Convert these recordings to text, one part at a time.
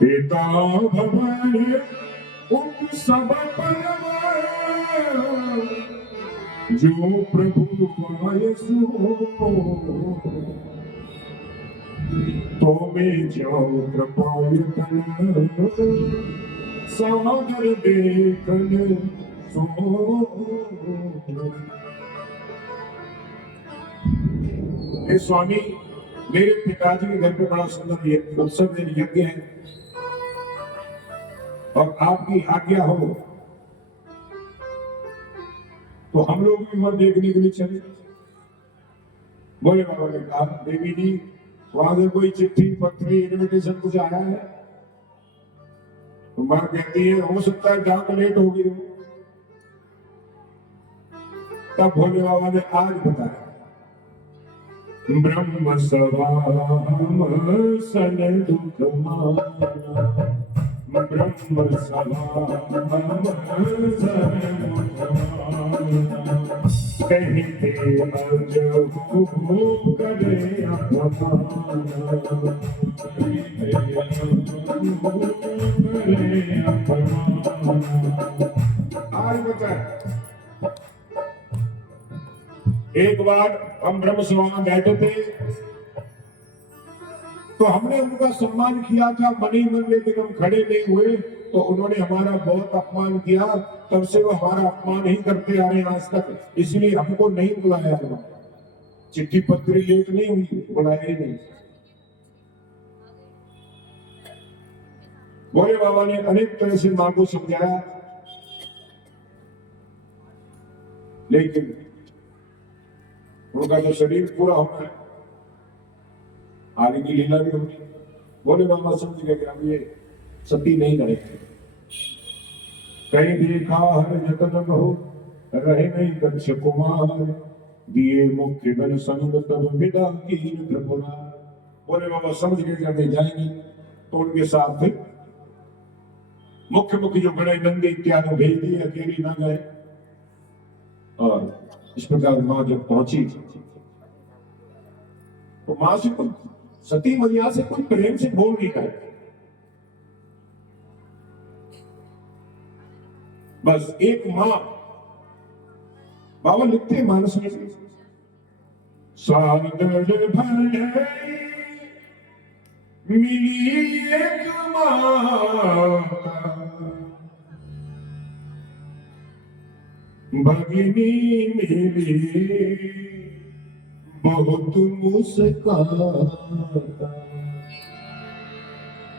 पिता भवन उन सब परमाय, जो प्रभु माय सो, तो में जो कृपाय तन सागर देखन सो। स्वामी, मेरे पिताजी के घर पे बड़ा सुंदर उत्सव यज्ञ है और आपकी आज्ञा हो तो हम लोग भी वहां देखने के लिए चले। बोले बाबा ने कहा, देवी जी वहां से कोई चिट्ठी पत्री इन्विटेशन कुछ आया है? तो मां कहती है हो सकता है डाक लेट हो गई हो। तब भोले बाबा ने आज बताया, ब्रह्म सवाम सन दुख माना, ब्रह्म सवाम सन दुख माना, कहते अजहु करे अपमाना, कहते अजहु करे अपमाना। आज बताए, एक बार हम ब्रह्म सभा में बैठे थे तो हमने उनका सम्मान किया था मनी मन, लेकिन हम खड़े नहीं हुए तो उन्होंने हमारा बहुत अपमान किया। तब से वो हमारा अपमान ही करते आ रहे हैं आज तक, इसलिए हमको नहीं बुलाया। चिट्ठी पत्री लेट नहीं हुई, बुलाया ही नहीं। भोले बाबा ने अनेक तरह से मां को समझाया, लेकिन उनका जो शरीर पूरा होना है, आगे की लीला भी होगी। बोले बाबा समझ गए कि अब ये सती नहीं रहेगी। कहीं देखा हर जतन बहु, रहे नहीं कंस कुमार, दिए मुख्य बन संग तब विदा की त्रिपुरा। बोले बाबा समझ गए कि अब जाएंगे तो उनके साथ फिर मुख्य मुख्य जो बड़े नंगे इत्यादि भेज दिए, अकेली ना गए। और इस प्रकार मां जब पहुंची तो मां से कुछ सती मैया से कुछ प्रेम से बोल नहीं पाए, बस एक मां। बाबा लिखते मानस में, सागर भले मिली एक माता, भगिनी मिली बहुत मुस्काता।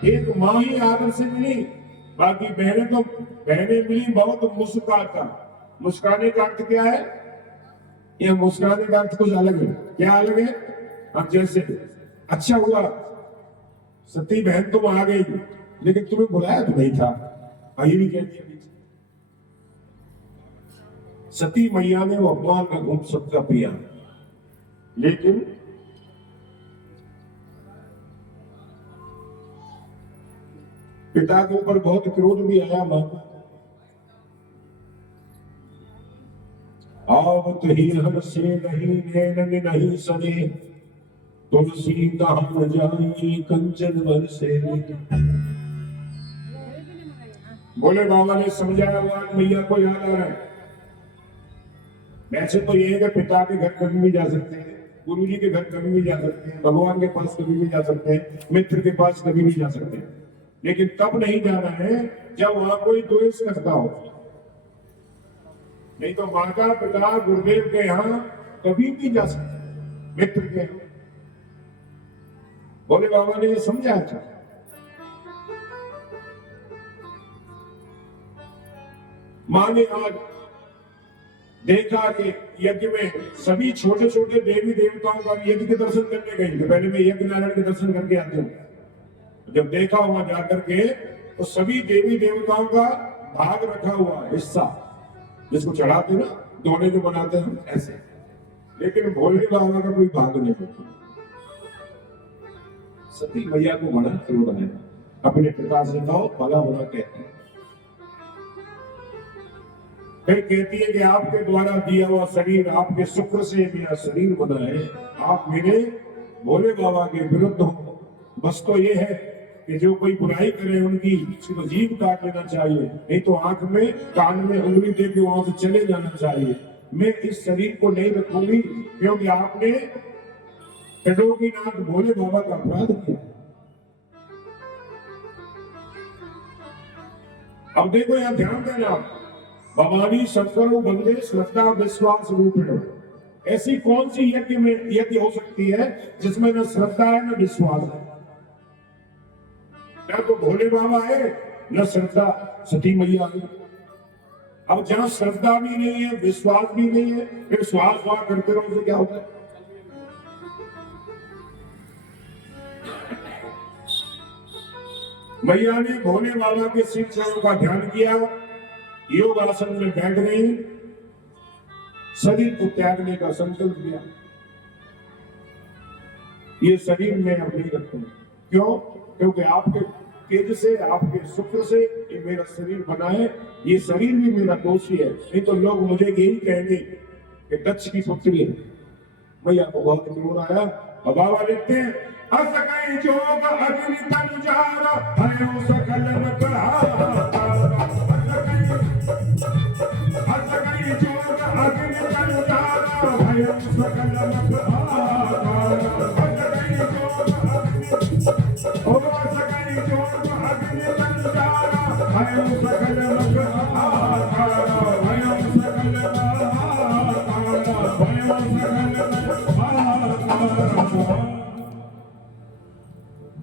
एक मां ही आदर से मिली, बाकी बहनें मिली बहुत मुस्काता। मुस्काने का अर्थ क्या है? यह मुस्काने का अर्थ कुछ अलग है। क्या अलग है? अब जैसे अच्छा हुआ सती बहन तुम आ गई, लेकिन तुम्हें बुलाया तो नहीं था, ये भी कहती है। सती मैया ने वो भगवान का गुण सबका पिया, लेकिन पिता के ऊपर बहुत क्रोध भी आया। मां आवत ही हमसे नहीं नैन नहीं सने, तुलसी कहां जाई कंचन वर से। बोले बाबा ने समझाया, मैया को याद आ रहा है। वैसे तो ये है कि पिता के घर कभी भी जा सकते हैं, गुरु जी के घर कभी भी जा सकते हैं, भगवान के पास कभी भी जा सकते हैं, मित्र के पास कभी भी जा सकते हैं, लेकिन तब नहीं जाना है जब वहां कोई द्वेष करता हो। नहीं तो माता पिता गुरुदेव के यहाँ कभी भी जा सकते, मित्र के यहाँ। भोले बाबा ने ये समझाया था। मां ने आज देखा कि यज्ञ में सभी छोटे छोटे देवी देवताओं का यज्ञ के दर्शन करने गए थे। पहले मैं यज्ञ नारायण के दर्शन करके आते हूँ। जब देखा वहां जाकर के तो सभी देवी देवताओं का भाग रखा हुआ हिस्सा, जिसको चढ़ाते ना, दोने जो बनाते हैं ऐसे, लेकिन भोले बाबा का कोई भाग नहीं होता। सती मैया को बड़ा क्रोध है, अपने पिता से कहो भला भला कहते हैं। फिर कहती है कि आपके द्वारा दिया हुआ शरीर, आपके शुक्र से मेरा शरीर बना है, आप मेरे भोले बाबा के विरुद्ध हो, बस तो ये है कि जो कोई बुराई करे उनकी उसको जीभ काट लेना चाहिए, नहीं तो आंख में कान में उंगली दे के वहां से चले जाना चाहिए। मैं इस शरीर को नहीं रखूंगी क्योंकि आपने त्रिलोकीनाथ भोले बाबा का अपराध किया। अब देखो यहां ध्यान देना, भवानी शंकरो बंदे श्रद्धा विश्वास रूपिणो। ऐसी कौन सी यज्ञ हो सकती है जिसमें न श्रद्धा है न विश्वास है? न तो भोले बाबा है न श्रद्धा सती मैया है। अब जहां श्रद्धा भी नहीं है विश्वास भी नहीं है, फिर श्वास वाह करते रहो तो क्या होता है? मैया ने भोले बाबा के शिक्षकों का ध्यान किया, योग आसन में बैठ गई, शरीर को त्यागने का संकल्प किया। ये शरीर में अब नहीं रखूंगा। क्यों? क्योंकि आपके तेज से आपके शुक्र से ये मेरा शरीर बना है, ये शरीर भी मेरा दोषी है, नहीं तो लोग मुझे यही कहेंगे कि दक्ष की पुत्री है। मैया को बहुत जोर आया और बाबा लिखते हैं, असकई जोग अग्नि तन जारा भयो सकल मकहारा। असकई जोग अग्नि तन जारा भयो सकल मकहारा। असकई जोग अग्नि तन जारा भयो सकल मकहारा। भयो सकल मकहारा।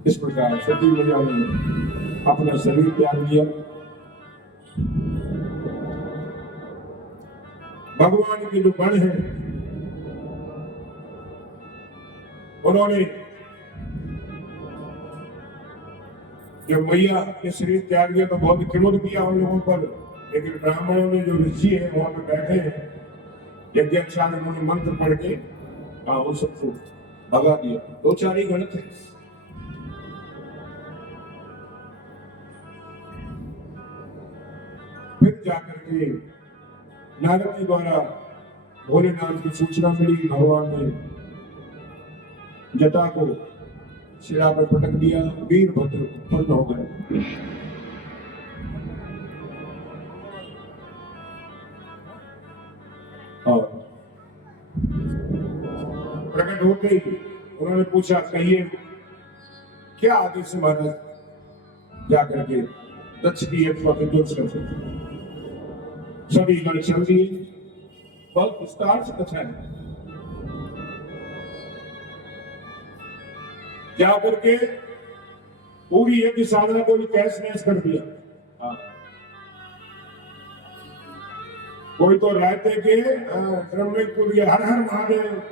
इस प्रकार सती मैया ने अपना शरीर त्याग दिया। भगवान के जो गण हैं उन्होंने जब मैया के शरीर त्याग दिया तो बहुत क्रोध किया उन लोगों पर, लेकिन ब्राह्मणों ने जो ऋषि है वहां पर बैठे हैं यज्ञाचार्य, उन्होंने मंत्र पढ़ के उन सबको भगा दिया। दो चार ही गण थे। फिर जाकर के नारद जी द्वारा भोलेनाथ की सूचना मिली, भगवान ने जटा को शिरा पर पटक दिया, वीरभद्र उत्पन्न हो गए। और प्रकट होते ही उन्होंने पूछा, कहिए क्या आदेश है महाराज? जाकर के दक्ष की एक विध्वंस कर सकते। सभी गण चल दिए। बहुत विस्तार से कथा है। जाकर के पूरी यज्ञ साधना को भी तहस नहस कर दिया। कोई तो रहते के ड्रम में कूद गया, हर हर महादेव।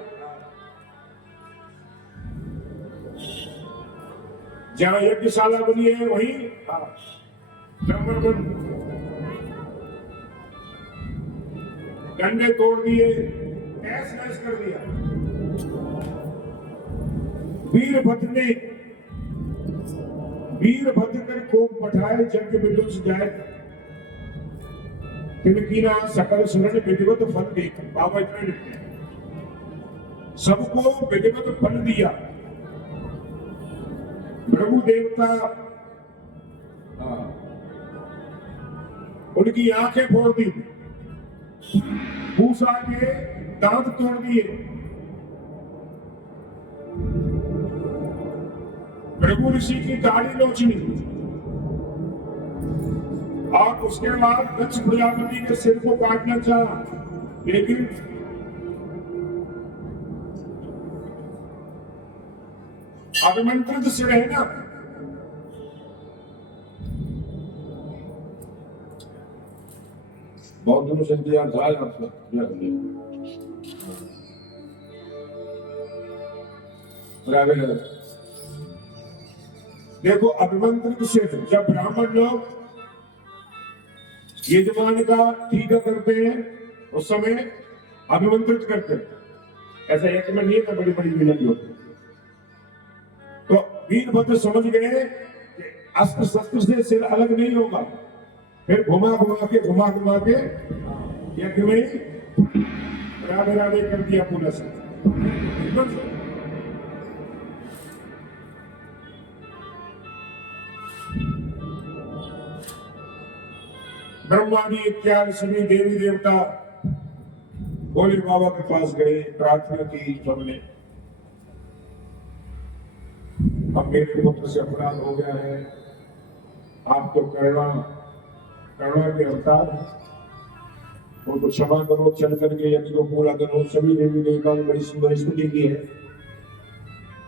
जहां यज्ञशाला बनी है वहीं नंबर वन डंडे तोड़ दिए, तहस नहस कर दिया। वीरभद्र कर कोप पठाए, यज्ञ विध्वंस जाए। तिनकीना सकल शरण विधिवत फल देख। बाबा इतने लिखते हैं, सबको विधिवत फल दिया। प्रभु देवता उनकी आंखें फोड़ दी, भूसा के दांत तोड़ दिए। प्रभु ऋषि की दाढ़ी नोचनी और उसके बाद दक्ष प्रजापति के सिर को काटना चाहा, लेकिन अभिमंत्रित सिर है ना, बहुत दिनों से इंतजार था आपका। देखो अभिमंत्रित सिर, जब ब्राह्मण लोग यजमान का टीका करते हैं उस समय अभिमंत्रित करते हैं। ऐसा यज्ञ में नहीं है, बड़ी बड़ी मिलन होती। तो वीरभद्र समझ गए कि अस्त्र शस्त्र से सिर अलग नहीं होगा। फिर घुमा घुमा के यज्ञ में राधे राधे कर दिया पूरा से। ब्रह्मादि इत्यादि सभी देवी देवता भोले बाबा के पास गए, प्रार्थना की सबने। अब मेरे पुत्र से अपराध हो गया है, आप तो करुणा के अवतार हैं, उनको क्षमा करो, चल करके यज्ञ को पूरा करो। सभी देवी देवताओं ने बड़ी सुंदर स्तुति की है।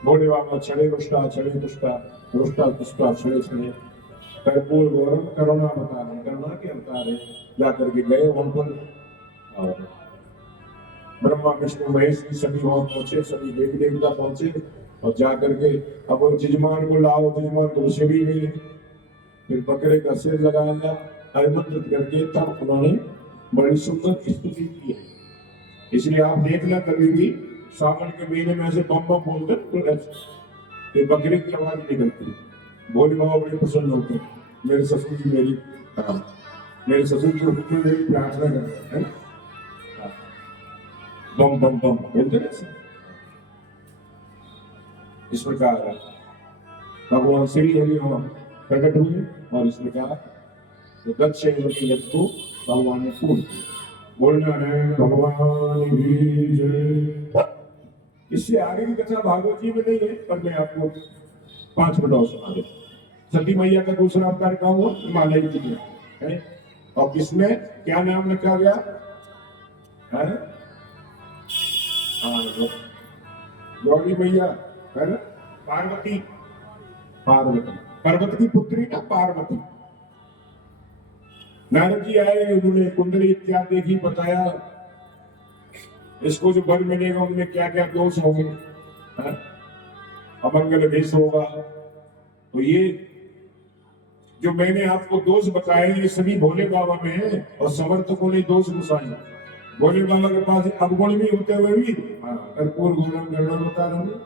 भोले बाबा छड़े रुष्टा छड़े पुष्टा रुष्टा पुष्टा छड़े छड़े कर्पूर गौरव करुणा अवतार है, करुणा के अवतार है। जाकर के गए वहां पर, और ब्रह्मा विष्णु महेश की सभी वहां पहुंचे, सभी देवी देवता पहुंचे, और जाकर के अब जजमान को लाओ, जजमान को शरीर मिले, फिर बकरे का सिर लगाया, आमंत्रित करके तब उन्होंने बड़ी सुंदर स्तुति की है। इसलिए आप देखना कभी भी सावन के महीने में ऐसे बम बम बोलते तो बकरे की आवाज निकलती है। भोले बाबा बड़े प्रसन्न होते हैं। मेरे ससुर जी मेरे ससुर जी मेरी प्रार्थना करते हैं, बम बम बम बोलते हैं। इस प्रकार भगवान श्री हरि प्रकट हुए, और इस प्रकार तो दक्ष के यज्ञ को भगवान ने पूर्ण किया। बोलना है भगवान की जय। इससे आगे की कथा भागवत जी में नहीं है, पर मैं आपको 5 मिनट और सुना देता। सती मैया का दूसरा अवतार कहाँ हुआ? हिमालय की है। और इसमें क्या नाम रखा गया है? गौरी मैया है ना, पार्वती। पर्वत की पुत्री ना पार्वती। नारद जी आए, उन्होंने कुंडली इत्यादि देखी, बताया इसको जो वर मिलेगा उनमें क्या क्या दोष होंगे, अमंगल भेष होगा। तो ये जो मैंने आपको दोष बताए ये सभी भोले बाबा में है, और समर्थकों ने दोष घुसाए। भोले बाबा के पास अवगुण भी होते हुए भी कर्पूर गौरव गणना बता रहे हैं,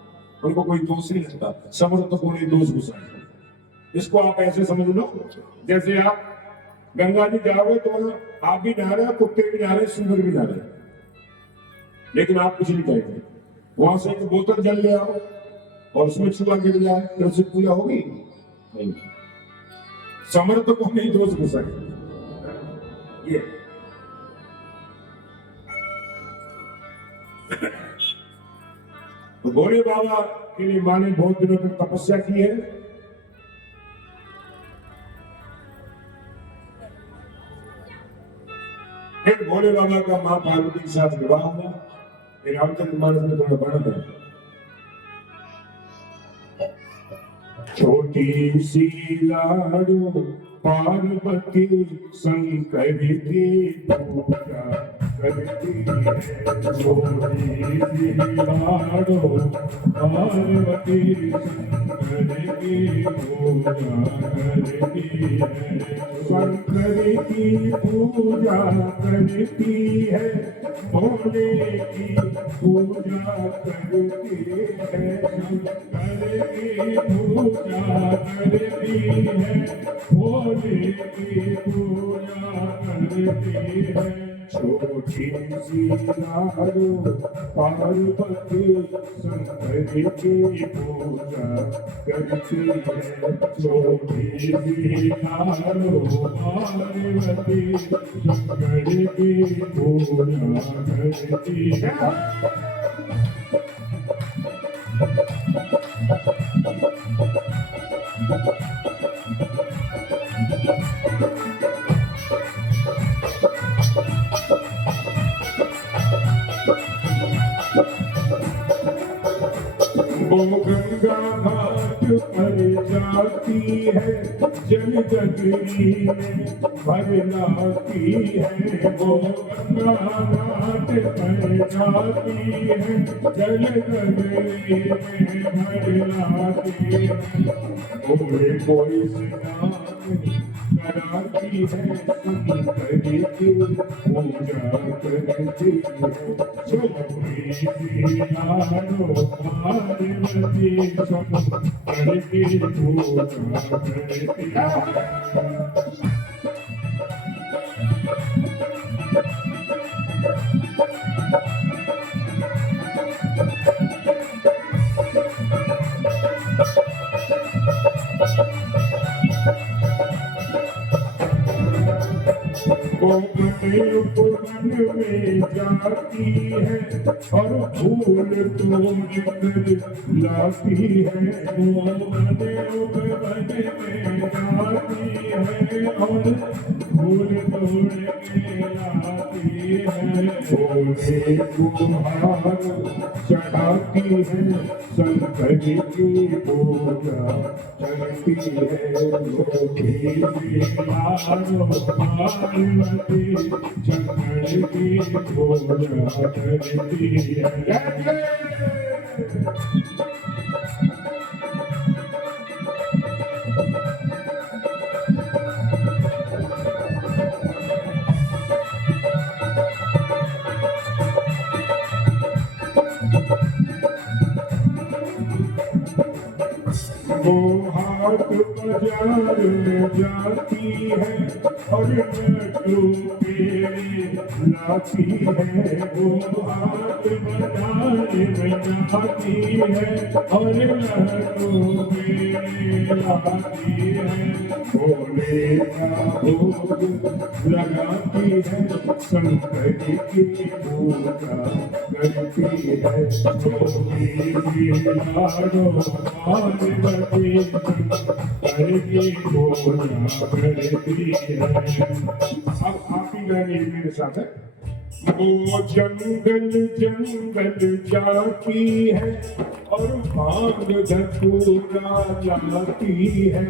उनको कोई दोष नहीं लगता। समर्थकों ने दोष घुसाए। इसको आप ऐसे समझ लो, जैसे आप गंगा जी जाओगे तो आप भी नहा रहे, कुत्ते भी नहा रहे, सुअर भी नहा रहे, लेकिन आप कुछ नहीं कहेंगे। वहां से एक बोतल जल ले आओ और उसमें चूहा गिर जाए, तो उससे पूजा होगी नहीं। समर्थकों ने दोष घुसाए। ये तो भोले बाबा के लिए माँ ने बहुत दिनों तक तपस्या की है। फिर भोले बाबा का माँ पार्वती के साथ विवाह हुआ। रामचंद्र मानस में थोड़ा बड़ा है। छोटी सी लाडू पार्वती शंकर की पूजा करती है। छोटी सी लाडू पार्वती शंकर की पूजा करती है। शंकर की पूजा करती है, भोले की पूजा करती है। शंकर की पूजा करती है, भोले की पूजा करती है। छोटी सी लाडू पार्वती शंकर की पूजा करती है। छोटी सी लाडू पार्वती शंकर की पूजा करती है। वो गंगा घाट पर जाती है, जल गगरी में भर लाती है। वो गंगा घाट पर जाती है, जल गगरी में भर लाती है। कोई कोई स्नान कराती है, शंकर की पूजा करती है। छोटी सी लाडू पार्वती शंकर की पूजा करती है। वो बने उपवन में जाती है और फूल तोड़ कर लाती है। वो बने उपवन में जाती है और फूल तोड़ के लाती है। भोले को हार चढ़ाती है, शंकर की पूजा करती है। पार्वती शंकर की पूजा करती है। वो हाथ बाजार जाती है और लड्डू पेड़े लाती है। वो हाथ बाजार जाती है और लड्डू पेड़े लाती है। भोले का भोग लगाती है, शंकर की पूजा करती है। पार्वती करके पूजा करती है। अब आप ही गाने मेरे साथ है। वो जंगल जंगल जाती है और भांग धतूरा लाती है।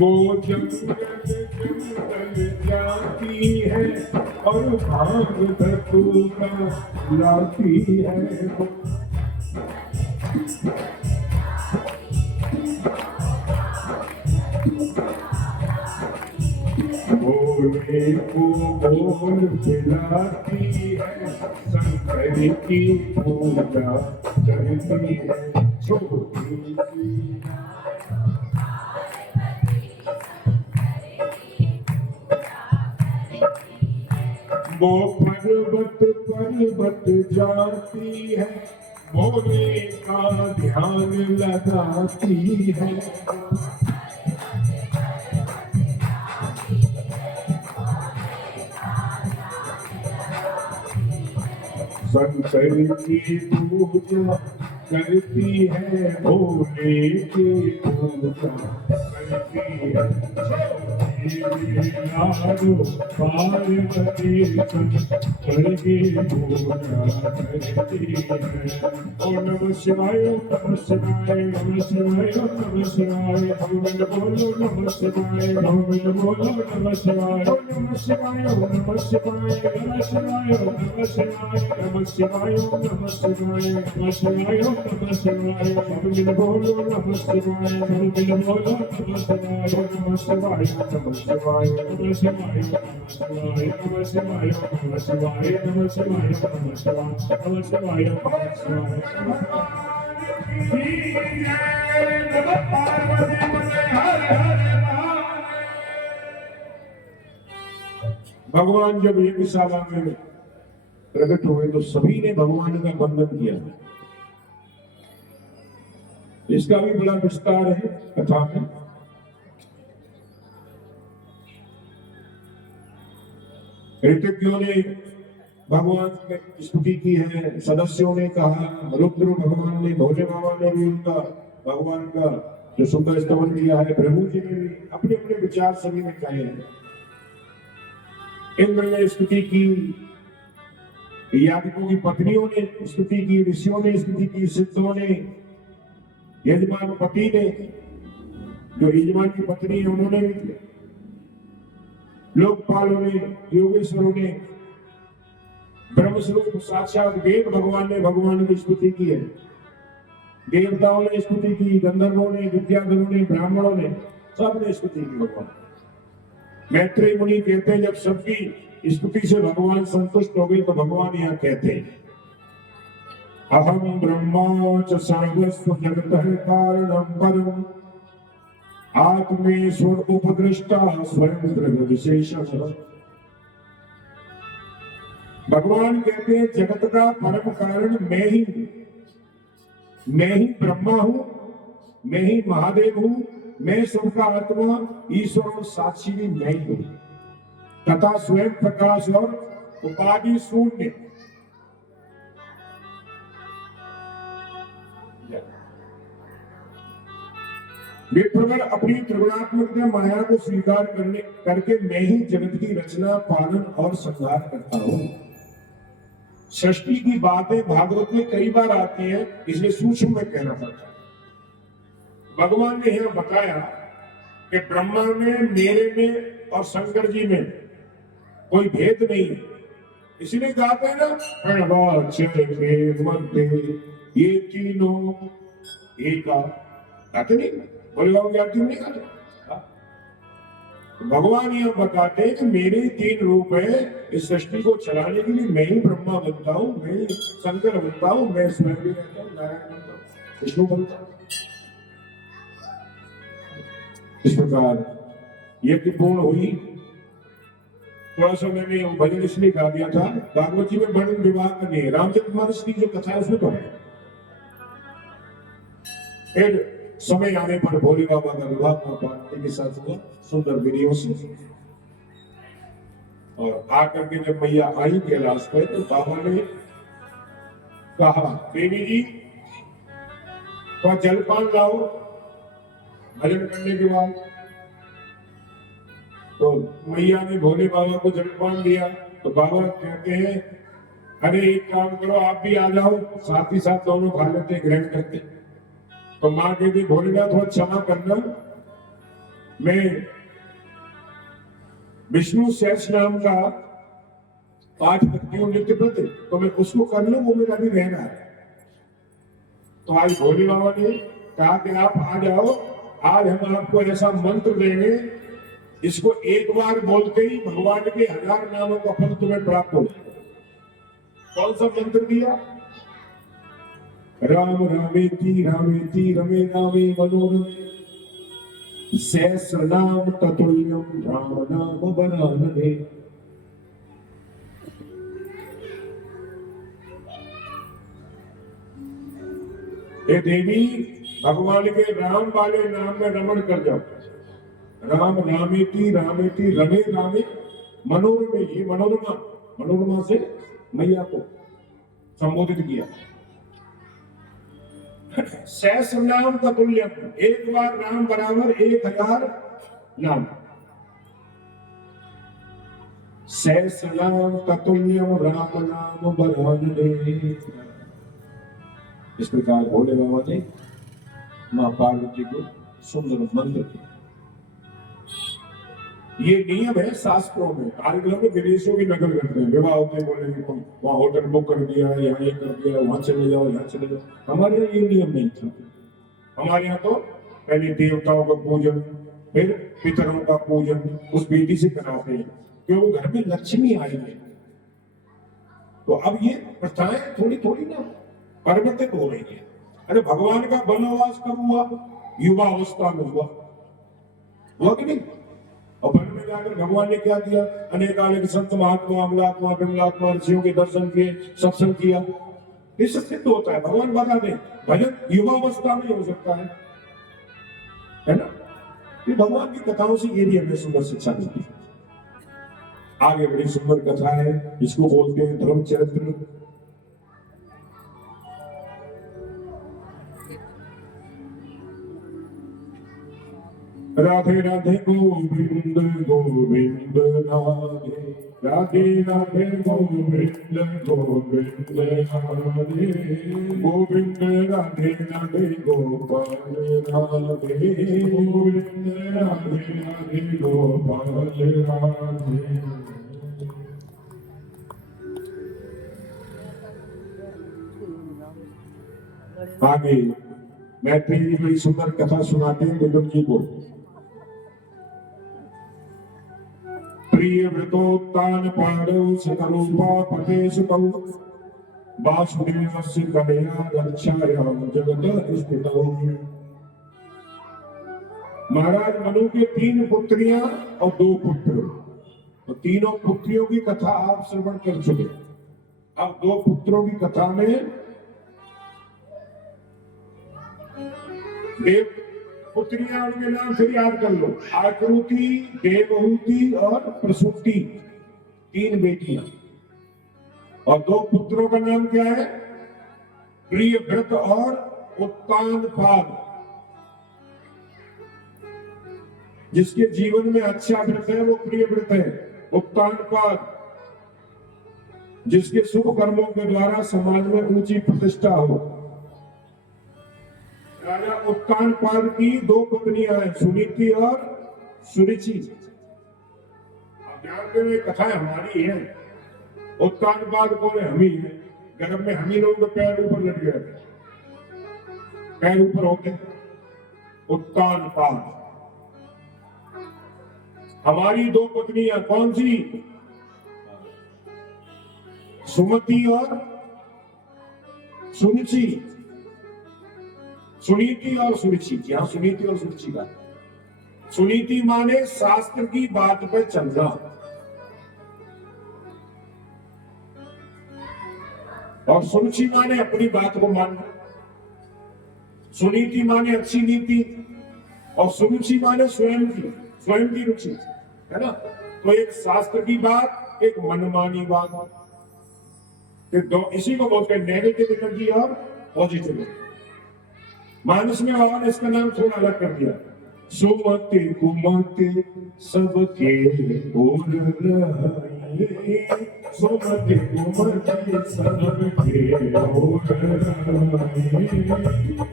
वो जंगल जंगल जाती है और भांग धतूरा लाती है। भोले को बोल खिलाती है, शंकर की पूजा करती है। छोटी सी वो पर्वत पर्वत जाती है, भोले का ध्यान लगाती है। शंकर की पूजा करती है, भोले की पूजा करती है। पार्वती शंकर की पूजा करती है। ओम नमः शिवाय, ओम नमः शिवाय, नमः शिवाय, ओम नमः शिवाय। हम मिल बोलो नमः शिवाय, हम मिल बोलो नमः शिवाय। ओम नमः शिवाय, ओम नमः शिवाय, नमः शिवाय, ओम नमः शिवाय, नमः शिवाय, ओम नमः शिवाय, नमः शिवाय, ओम नमः शिवाय। हम मिल बोलो नमः शिवाय, हम मिल बोलो नमः शिवाय। नमः शिवाय, नमः शिवाय, नमः शिवाय, नमः शिवाय, नमः शिवाय, नमः शिवाय, नमः शिवाय, नमः शिवाय, नमः शिवाय, भगवान जब यज्ञशाला में प्रकट हुए तो सभी ने भगवान का वंदन किया। इसका भी बड़ा विस्तार है कथा में। ऋतिज्ञों ने भगवान की स्तुति की है, सदस्यों ने कहा, रुद्र भगवान ने, भोले बाबा ने भी उनका भगवान का जो सुंदर स्तवन किया है, प्रभु जी ने भी अपने अपने विचार सभी ने कहे हैं। इंद्र ने स्तुति की, यादवों की पत्नियों ने स्तुति की, ऋषियों ने स्तुति की, सिद्धों ने, यजमान पति ने, जो यजमान की पत्नी है उन्होंने भी, लोकपालों ने, योगेश्वरों ने, ब्रह्मस्वरूप साक्षात वेद भगवान ने भगवान की स्तुति की है। देवताओं ने स्तुति की, गंधर्वों ने, विद्याधरों ने, ब्राह्मणों ने, सबने स्तुति की भगवान। मैत्रेय मुनि कहते हैं जब सबकी स्तुति से भगवान संतुष्ट हो गए तो भगवान यहाँ कहते हैं, अहम ब्रह्मा च सर्वस्व जगतः कारणं परम आत्मेश्वर उपदृष्टा स्वयं प्रभु विशेषः। भगवान कहते हैं जगत का परम कारण मैं ही हूं। मैं ही ब्रह्मा हूं, मैं ही महादेव हूं, मैं सबका आत्मा, ईश्वर और साक्षी भी मैं ही हूं, तथा स्वयं प्रकाश और उपाधि शून्य। वे प्रबल अपनी त्रिगुणात्मक माया को स्वीकार करके मैं ही जगत की रचना, पालन और संहार करता हूं। सृष्टि की बातें भागवत में कई बार आती हैं, इसलिए सूक्ष्म में कहना पड़ता है। भगवान ने यह बताया कि ब्रह्मा में, मेरे में और शंकर जी में कोई भेद नहीं है। इसलिए कहते हैं ना, ये तीनों एक, कहते नहीं, बोले बाबू याद नहीं कहते। भगवान यह बताते हैं कि मेरे तीन रूप है, इस सृष्टि को चलाने के लिए मैं ही ब्रह्मा बनता हूं, मैं ही शंकर बनता हूं, मैं स्वयं भी रहता हूं, नारायण बनता हूं, विष्णु बनता हूं। इस प्रकार यज्ञ पूर्ण हुई। थोड़ा सा मैंने भजन इसलिए गा दिया था, भागवत जी में वर्णन विवाह का नहीं है, रामचरितमानस की जो कथा है उसमें तो है। फिर समय आने पर भोले बाबा का विवाह पार्वती के साथ हुआ, सुंदर विधियों से। और आकर के जब मैया आई कैलाश पे, तो बाबा ने कहा, देवी जी तो जलपान लाओ भजन करने के बाद। तो मैया ने भोले बाबा को जलपान दिया। तो बाबा कहते हैं, अरे एक काम करो, आप भी आ जाओ, साथ ही साथ दोनों खा लेते, ग्रहण करते। तो माँ कहती, भोलेनाथ थोड़ा क्षमा करना, मैं विष्णु सहस नाम का पाठ करती हूँ नित्य प्रति, तो मैं उसको कर लूं, वो मेरा भी रह रहा है। तो आज भोले बाबा ने कहा कि आप आ जाओ, आज हम आपको ऐसा मंत्र देंगे, इसको एक बार बोलते ही भगवान के 1000 नामों का फल तुम्हें प्राप्त हो जाएगा। कौन सा मंत्र दिया? राम रामेति रामेति रमे रामे मनोरमे, सहस्र नाम ततुल्यम राम नाम वरानने। हे देवी, भगवान के राम वाले नाम में रमण कर जाओ। राम रामेति रामेति रमे रामे मनोरमे, ये मनोरमा से मैया को संबोधित किया। सहस्र नाम का तुल्यम, एक बार नाम बराबर 1000 नाम। सहस्र नाम का तुल्यम राम नाम बरानने। इस प्रकार भोले बाबा ने मां पार्वती को सुंदर मंत्र दिया। ये नियम है शास्त्रों में। कार्यक्रम में विदेशों की नकल करते हैं, विवाह होते हैं, बोलेंगे तुम वहां होटल बुक कर दिया, यहाँ ये कर दिया, वहां चले जाओ, यहाँ चले जाओ। हमारे यहाँ ये नियम नहीं था। हमारे यहाँ तो पहले देवताओं का पूजन, फिर पितरों का पूजन उस विधि से कराते हैं, क्योंकि वो घर में लक्ष्मी आई है। तो अब ये प्रथाएं थोड़ी थोड़ी ना परिवर्तित हो रही है। अरे भगवान का वनवास कब हुआ? युवा अवस्था में हुआ कि नहीं? और वन में जाकर भगवान ने क्या किया? अनेकानेक संत महात्मा, अमलात्मा, विमलात्मा, ऋषियों के दर्शन किए, सत्संग किया। ये सब सिद्ध होता है। भगवान बता दे, भजन युवा अवस्था में हो सकता है ना? ये भगवान की कथाओं से ये भी हमें सुंदर शिक्षा मिलती है। आगे बड़ी सुंदर कथा है, इसको बोलते हैं धर्म चरित्र। राधे राधे गोविंद गोविंद राधे, राधे राधे गोविंद गोविंद राधे, गोविंद राधे राधे गोपाल राधे, गोविंद राधे राधे गोपाल राधे। आगे मैत्री जी बड़ी सुंदर कथा सुनाते हैं विदुर जी को। प्रिय व्रतोत्तान पांडव सकरूपा पते सुतौ, वासुदेवस्य कन्या रक्षायां जगत स्थितौ। महाराज मनु के 3 पुत्रियां और 2 पुत्र, तो तीनों पुत्रियों की कथा आप श्रवण कर चुके। अब 2 पुत्रों की कथा में देव पुत्रियां, उनके नाम फिर याद कर लो, आकृति, देवहूति और प्रसूति, 3 बेटियां। और 2 पुत्रों का नाम क्या है? प्रियव्रत और उत्तानपाद। जिसके जीवन में अच्छा व्रत है वो प्रियव्रत है। उत्तानपाद जिसके शुभ कर्मों के द्वारा समाज में ऊंची प्रतिष्ठा हो। राजा उत्तानपाद की 2 पत्नियां हैं, सुनीति और सुरुचि। आप जानते हैं कथा हमारी है। उत्तानपाद कौन है? हम ही है। गर्भ में हम ही लोगों के पैर ऊपर लग गए, पैर ऊपर होते। उत्तानपाद हमारी 2 पत्नियां कौन सी? सुमति और सुरुचि। सुनीति और सुरुचि, यहां सुनीति और सुरुचि का। सुनीति माने शास्त्र की बात पर चलना, और सुरुचि माने अपनी बात को मानना। सुनीति माने अच्छी नीति, और सुरुचि माने स्वयं की रुचि, है ना। तो एक शास्त्र की बात, एक मनमानी बात, इसी को बोलते हैं नेगेटिव एनर्जी और पॉजिटिव एनर्जी। मानस में बाबा ने इसका नाम थोड़ा अलग कर दिया। सुमति कुमति सबके ओर रहिए, सुमति कुमति सबके ओर रहिए, सुमति कुमति सबके ओर रहिए,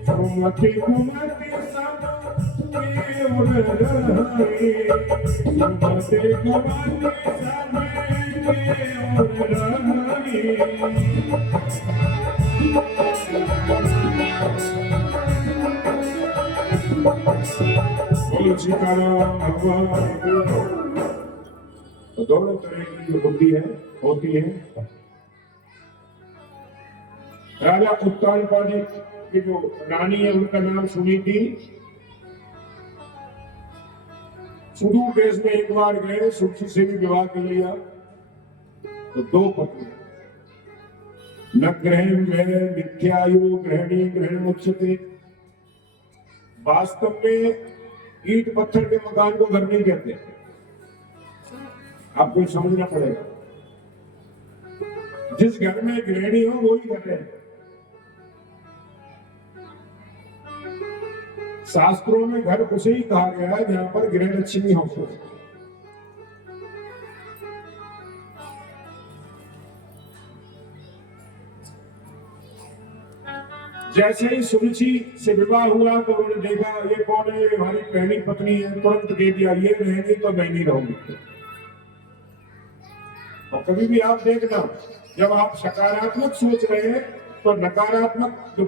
सुमति कुमति सबके ओर तो दोनों तरह की जो बुद्धि है होती है। राजा उत्तानपाद की जो रानी है उनका नाम सुनीति। सुदूर देश में एक बार गए, सुरुचि से भी विवाह कर लिया, तो 2 पत्नी। न ग्रहण ग्रहण मिथ्यायु ग्रहणी ग्रहण मुच्यते। वास्तव में ईंट पत्थर के मकान को घर नहीं कहते, आपको समझना पड़ेगा। जिस घर में गृहिणी हो वही घर है। शास्त्रों में घर उसे ही कहा गया है जहां पर गृह लक्ष्मी हो। जैसे ही सुरुचि से विवाह हुआ तो उन्होंने देखा ये कौन है, हमारी पहली पत्नी है, तुरंत दे दिया, ये रहेंगी तो मैं नहीं रहूंगी। और कभी भी आप देखना, जब आप सकारात्मक सोच रहे हैं तो नकारात्मक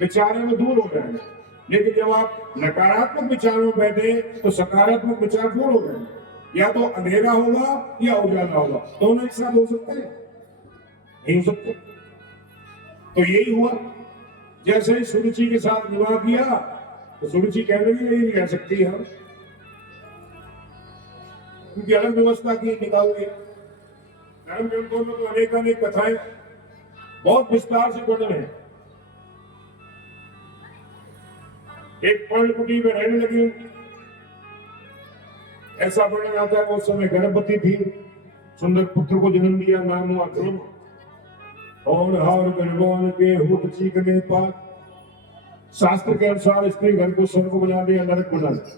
विचारों में दूर हो रहे हैं, लेकिन जब आप नकारात्मक विचारों में बैठे तो सकारात्मक विचार दूर हो रहे हैं। या तो अंधेरा होगा या उजाला होगा, दोनों एक साथ हो सकते हैं? नहीं हो सकते। तो यही हुआ। जैसे ही सुरुचि के साथ विवाह किया तो सुरुचि कह रही नहीं रह सकती हम, उनकी अलग व्यवस्था की, निकाल दिया। धर्म ग्रंथों में तो अनेक कथाएं बहुत विस्तार से वर्णन है। एक पर्णकुटी में रहने लगी, ऐसा वर्णन आता है वो उस समय गर्भवती थी, सुंदर पुत्र को जन्म दिया, नाम हुआ ध्रुव। और हर गणवान के होठ चीखने पर शास्त्र के अनुसार स्त्री घर को स्वर्ग बना दिया, नरक बना दिया।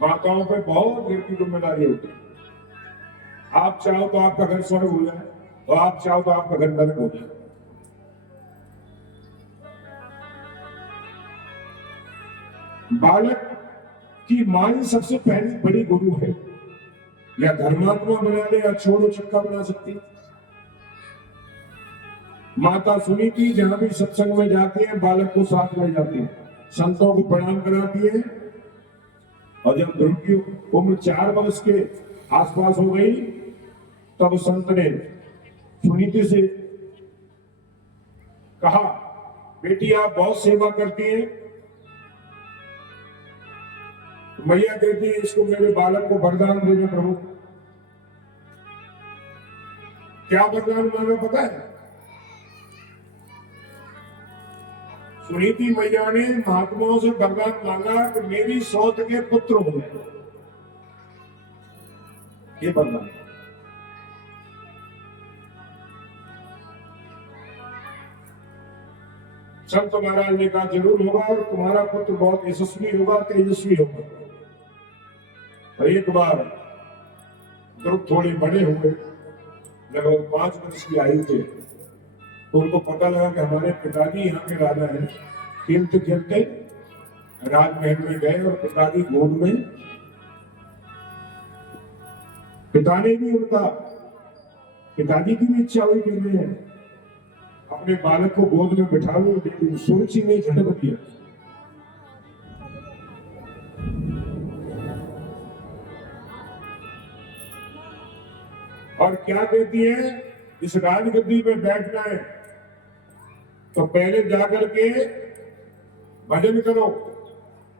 माताओं पे बहुत घर की जिम्मेदारी होती है। आप चाहो तो आपका घर स्वर्ग हो जाए, और आप चाहो तो आपका घर नरक हो जाए। बालक की मां ही सबसे पहली बड़ी गुरु है। या धर्मात्मा बना ले या छोड़ो चक्का बना सकती है। माता सुनीति जहां भी सत्संग में जाती है बालक को साथ ले जाती है, संतों को प्रणाम कराती है। और जब ध्रुव की उम्र 4 वर्ष के आसपास हो गई तब संत ने सुनीति से कहा, बेटी आप बहुत सेवा करती हैं। मैया कहती है इसको मेरे बालक को वरदान देना प्रभु। क्या वरदान मांगा पता है? सुनीति मैया ने महात्माओं से वरदान मांगा कि मेरी सौत के पुत्र हो गए, ये वरदान। संत महाराज ने कहा जरूर होगा और तुम्हारा पुत्र बहुत यशस्वी होगा, तेजस्वी होगा। और एक बार ध्रुव थोड़े बड़े हुए, लगभग 5 वर्ष की आयु थे, तो उनको पता लगा कि हमारे पिताजी यहाँ के राजा हैं। खेलते खेलते राजमहल में गए और पिताजी गोद में, पिता ने भी उनका, पिताजी की भी इच्छा हुई कि मैं अपने बालक को गोद में बिठा लूं, लेकिन सुरुचि ने झटक दिया। और क्या कहती है, इस राजगद्दी पे बैठना है तो पहले जाकर के भजन करो,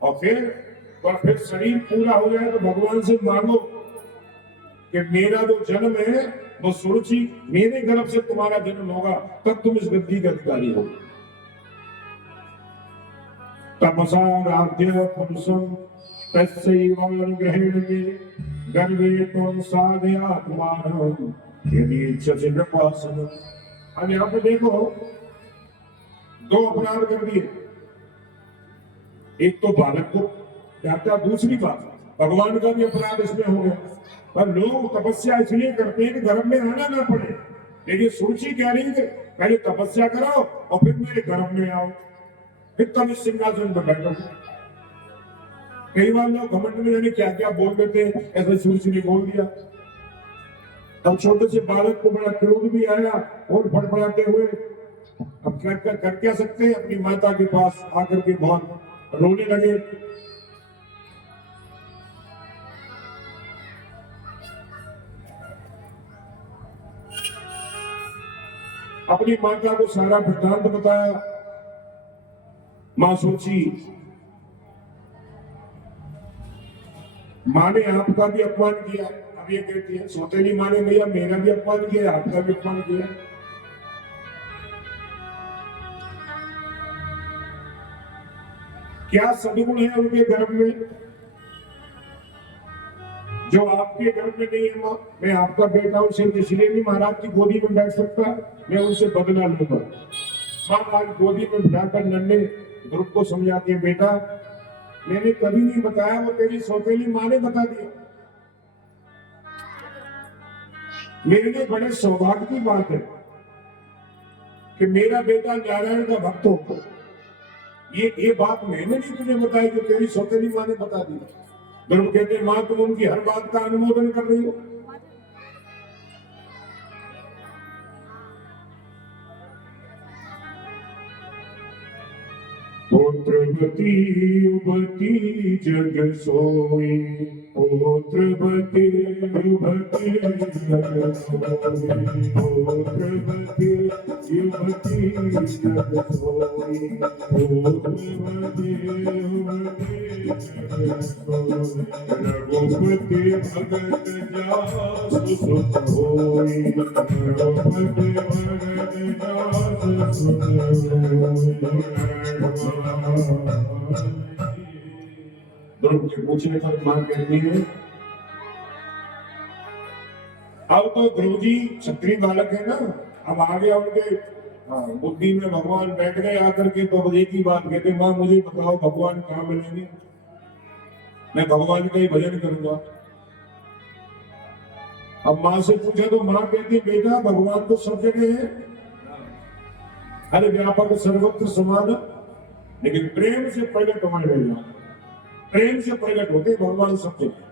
और फिर शरीर पूरा हो जाए तो भगवान से मांगो कि मेरा जो जन्म है वो सुरुचि, मेरे गर्भ से तुम्हारा जन्म होगा, तब तुम इस गद्दी के अधिकारी हो। तपसा राध्य पुरुषम तस्यैवानुग्रहेण मे गर्भे त्वं साधयात्मानं यदि इच्छसि नृपासनं। अब यहाँ पे देखो, 2 अपराध कर दिए, एक तो बालक को त्यागता, दूसरी बात भगवान का भी अपराध इसमें हो गया। पर लोग तपस्या इसलिए करते हैं कि गर्भ में आना ना पड़े, लेकिन सुरुचि कह रही है पहले तपस्या कराओ और फिर मेरे गर्भ में आओ, फिर तब इस सिंहासन पर बैठो। कई बार लोग घमंड में जाने क्या क्या बोल देते हैं, ऐसे सुरुचि ने बोल दिया। तब छोटे से बालक को बड़ा क्रोध भी आया और फड़फड़ाते हुए, अब कर क्या सकते हैं, अपनी माता के पास आकर के बहुत रोने लगे। अपनी माता को सारा वृत्तांत बताया। मां सोची, मां ने आपका भी अपमान किया। अब ये कहती है सौतेली मां ने, भैया मेरा भी अपमान किया, आपका भी अपमान किया। क्या सद्गुण है उनके गर्भ में जो आपके गर्भ में नहीं है? मां, मैं आपका बेटा हूं, सिर्फ इसलिए नहीं महाराज की गोदी में बैठ सकता, मैं उनसे बदला लूंगा। मां आज गोदी में बिठाकर नन्हे ध्रुव को समझाती है, बेटा मैंने कभी नहीं बताया, वो तेरी सौतेली मां ने बता दिया। मेरे लिए बड़े सौभाग्य की बात है कि मेरा बेटा नारायण का भक्त हो। ये बात मैंने नहीं तुझे बताई, जो तेरी सौतेली मां ने बता दी। ध्रुव कहते, मां तुम उनकी हर बात का अनुमोदन कर रही हो। पुत्रवती युवती जग सोई, पुत्रवती युवती जग सोई, पुत्रवती युवती जग सोई, पुत्रवती युवती जग सोई, रघुपति भगत जासु सुत होई, रघुपति भगत जासु सुत होई। ध्रुव के पूछने पर मां कहती है, अब तो ध्रुव जी क्षत्रिय बालक है ना, अब आ गया उनके बुद्धि में भगवान बैठ गए आकर के, तो एक ही बात कहते, मां मुझे बताओ भगवान कहाँ मिलेंगे, मैं भगवान का ही भजन करूंगा। अब मां से पूछा तो मां कहती, बेटा भगवान तो सब जगह है, हर व्यापक सर्वत्र समान, लेकिन प्रेम से प्रकट होने लगा, प्रेम से प्रकट होते भगवान सब जगह।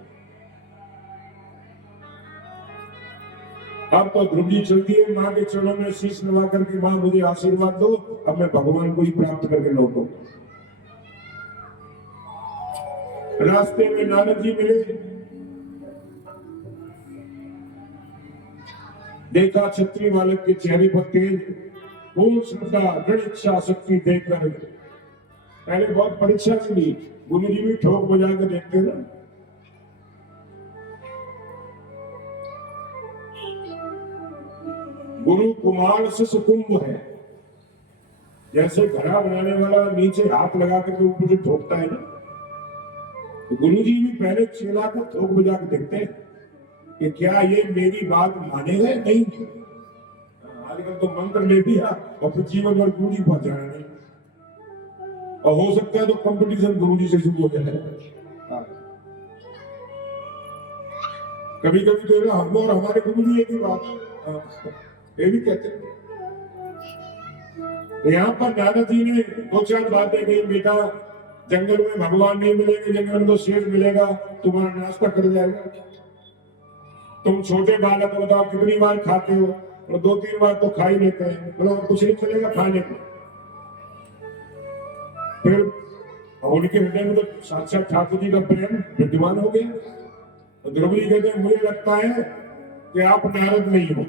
अब तो ध्रुव जी चलती है मां के चरणों में शीश नवा करके, मां मुझे आशीर्वाद दो, अब मैं भगवान को ही प्राप्त करके लौटूं। रास्ते में नारद जी मिले, देखा क्षत्रिय बालक के चेहरे पर तेज पूर्ण श्रद्धा दृढ़ इच्छा शक्ति देखकर पहले बहुत परीक्षा ली। गुरु जी भी ठोक बजा के देखते ना, गुरु कुमार शिष्य कुंभ है, जैसे घड़ा बनाने वाला नीचे हाथ लगा करके ऊपर से ठोकता है ना, तो गुरु जी भी पहले चेला को ठोक बजा के देखते हैं कि क्या ये मेरी बात मानेगा नहीं। आजकल तो मंत्र ले दिया और फिर जीवन भर गुरु जी पहुंच जाना नहीं, और हो सकता है तो कंपटीशन गुरु जी से शुरू हो जाए। कभी कभी तो हम और हमारे गुरु जी एक ही बात ये भी कहते हैं। यहाँ पर दादा जी ने दो चार बातें कही, बेटा जंगल में भगवान नहीं मिलेंगे, जंगल में तो शेर मिलेगा, तुम्हारा नाश्ता कर जाएगा। तुम छोटे बालक हो, बताओ कितनी बार खाते हो, और 2-3 बार तो खा ही लेते हैं, बोलो कुछ नहीं चलेगा खाने को। फिर उनके हृदय में तो साक्षात ठाकुर जी का प्रेम विद्यमान हो गया। तो द्रौपदी कहते हैं मुझे लगता है कि आप नारद नहीं हो।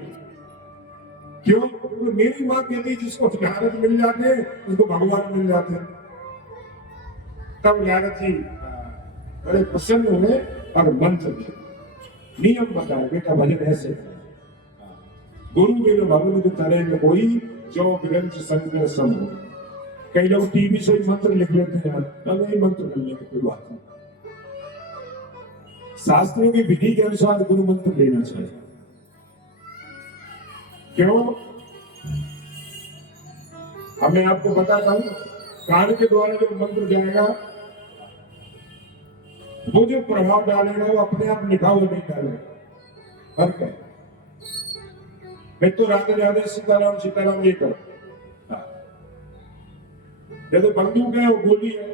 क्यों? तो मेरी माँ कहती जिसको नारद मिल जाते हैं उसको भगवान मिल जाते हैं। तब नारद जी बड़े प्रसन्न हुए और मंत्र नियम बताया, बेटा भजन ऐसे गुरु मेरे भगवत तरह में कोई जो ग्रंथ संग सम हो। कई लोग टीवी से मंत्र लिख लेते हैं, नहीं मंत्र कर लेंगे कोई बात नहीं। शास्त्रों की विधि के अनुसार गुरु मंत्र लेना चाहिए। क्यों? अब मैं आपको बताता हूं, कान के द्वारा जो मंत्र जाएगा वो जो प्रभाव डालेगा वो अपने आप लिखा हुआ नहीं डालेगा। फर्क है। मैं तो राधे राधे सीताराम सीताराम ये करो, जैसे बंदूक है वो गोली है,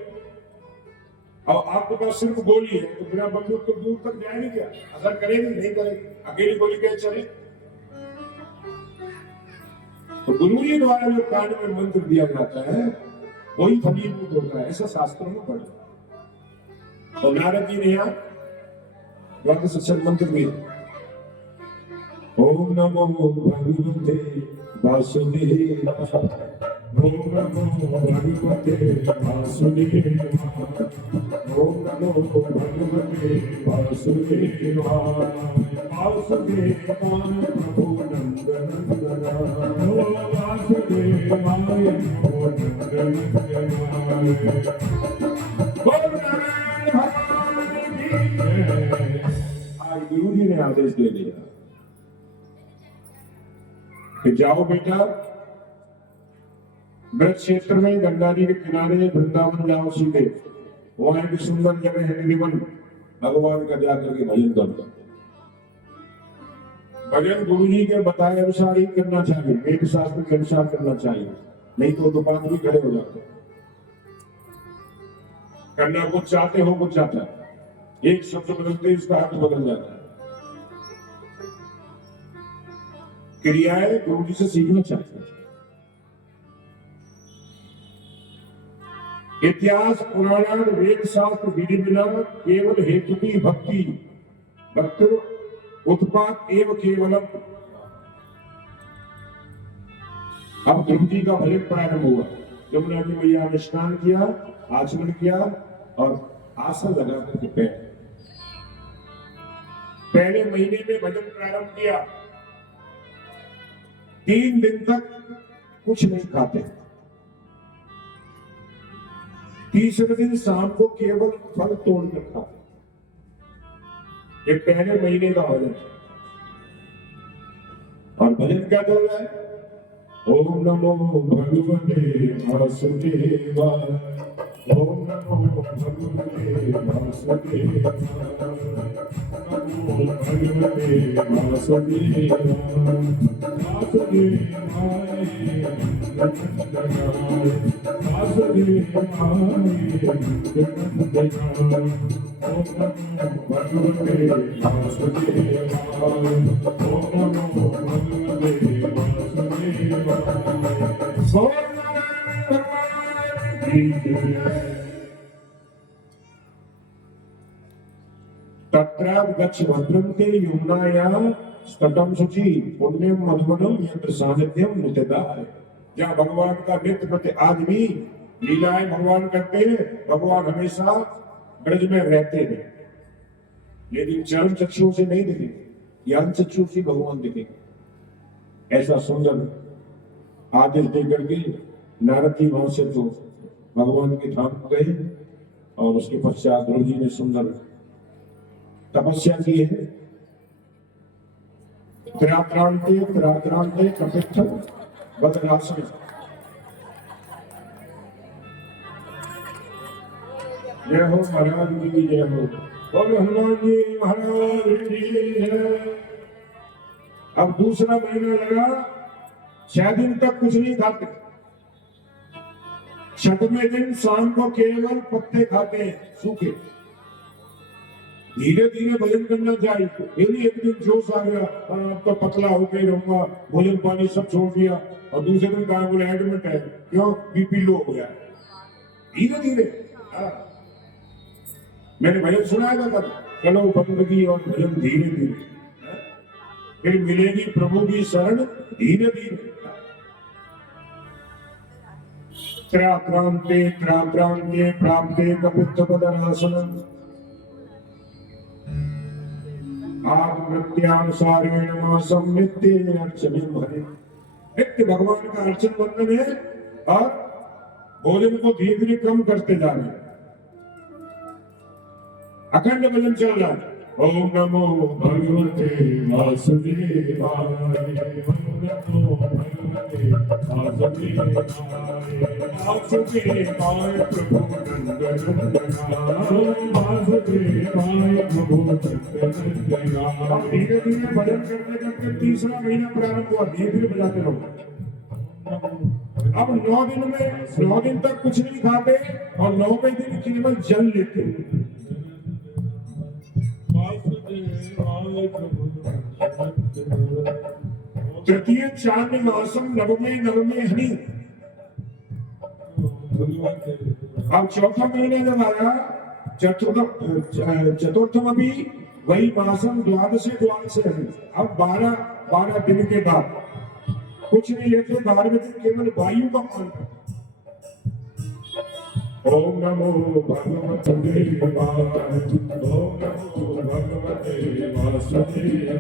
और आपके पास सिर्फ गोली है तो बिना बंदूक के दूर तक जाएगी क्या? असर करेगी नहीं करेगी? अकेली गोली कैसे चले? तो गुरु जी द्वारा जो कान में मंत्र दिया जाता है वही फलीभूत होता है, ऐसा शास्त्रों में पढ़ा। तो नारद जी ने यहाँ द्वादश अक्षर मंत्र दिया, ओम नमो भगवते वासुदेव, ओम नमो भगवते वासुदेव, ओम नमो भगवते वासुदेव, वासुदेवाय प्रभु नंदनंदना, वासुदेवाय प्रभु नंदनंदना। आज गुरु जी ने आदेश दे दिया कि जाओ बेटा ब्रज क्षेत्र में गंगा जी के किनारे वृंदावन जाओ सीधे, वहां एक सुंदर जगह है निवन, भगवान का जाकर के भजन करो। भजन गुरु जी के बताए अनुसार ही करना चाहिए, वेद शास्त्र के अनुसार करना चाहिए, नहीं तो दुकान भी खड़े हो जाते। करना कुछ चाहते हो कुछ चाहता है, एक शब्द बदलते इसका अर्थ बदल जाता है। क्रियाएं गुरु जी से सीखना चाहिए। इतिहास पुराण वेद शास्त्र विधि बिना केवल हेतु की भक्ति, भक्त उत्पाद एवं केवलम। अब गुरु जी का भजन प्रारंभ हुआ। यमुना की मैया ने स्नान किया, आचमन किया और आसन लगा करके पहले महीने में भजन प्रारंभ किया। 3 दिन तक कुछ नहीं खाते, तीसरे दिन शाम को केवल फल तोड़कर खाते। ये पहले महीने का भजन। और भजन क्या चल रहा है? ओम नमो भगवते वासुदेवाय, ओम नमो भगवते वासुदेवाय, नमो भगवते वासुदेवाय, वासुदेवाय नंदनाय, वासुदेवाय नंदनाय, ओम नमो भगवते वासुदेवाय, ओम नमो भगवते वासुदेवाय। तत्राद गच्छ भद्रम ते यमुनाया स्तटम शुचि पुण्यम मधुमनम यत्र सानिध्यम नित्यदाय। जहाँ भगवान का नित्य प्रति आज भी लीलाएं भगवान करते हैं, भगवान हमेशा ब्रज में रहते हैं, लेकिन चरण चक्षुओं से नहीं दिखेंगे, ज्ञान चक्षुओं से भगवान दिखेंगे। ऐसा सुंदर आदेश देकर के नारद जी वहां से तो भगवान के धाम गए और उसके पश्चात ध्रुव जी ने सुंदर तपस्या की है। त्रात्रांते कपित्थ बदलासन। जय हो महाराज की जय हो। बोलो हनुमान जी महाराज की जय। अब दूसरा महीना लगा, 6 दिन तक कुछ नहीं खाते। 6वें दिन शाम को केवल पत्ते खाते हैं सूखे। धीरे धीरे भजन करना चाहिए। यदि एक दिन जोश आ गया, अब तो पतला होकर रहूंगा, भोजन पानी सब छोड़ दिया, और दूसरे दिन कहा बोले एडमिट है, क्यों? बीपी लो हो गया। धीरे धीरे मैंने भजन सुनाया था, चलो बंदगी और भजन धीरे धीरे, फिर मिलेगी प्रभु की शरण धीरे धीरे। त्रात्रांते प्राप्ते कपित्थ बदलासनम् आत्मृत्यानुसारेण मासम नित्य अर्चनीय हरे। नित्य भगवान का अर्चन बंधन है और भोजन को धीरे धीरे कम करते जा रहे हैं। अखंड भजन चल रहा है। ओम नमो भगवते वासुदेवाय, ओम नमो भगवते वासुदेवाय, वासुदेवाय प्रभु नंदनंदना, वासुदेवाय प्रभु नंदनंदना। धीरे धीरे भजन करते करते तीसरा महीना प्रारंभ हुआ। धीरे धीरे बजाते रहो। अब 9 दिन तक कुछ नहीं खाते और 9वें दिन केवल जल लेते हैं। तृतीय चांद मासम नवमे हनी। अब चौथा महीना जब आया, चतुर्थम अभी वही मासम द्वादश हनी। अब 12 दिन के बाद कुछ नहीं लेते। 12वें दिन केवल वायु का पान। ओम नमो भगवते वासुदेवाय, ओम नमो भगवते वासुदेवाय।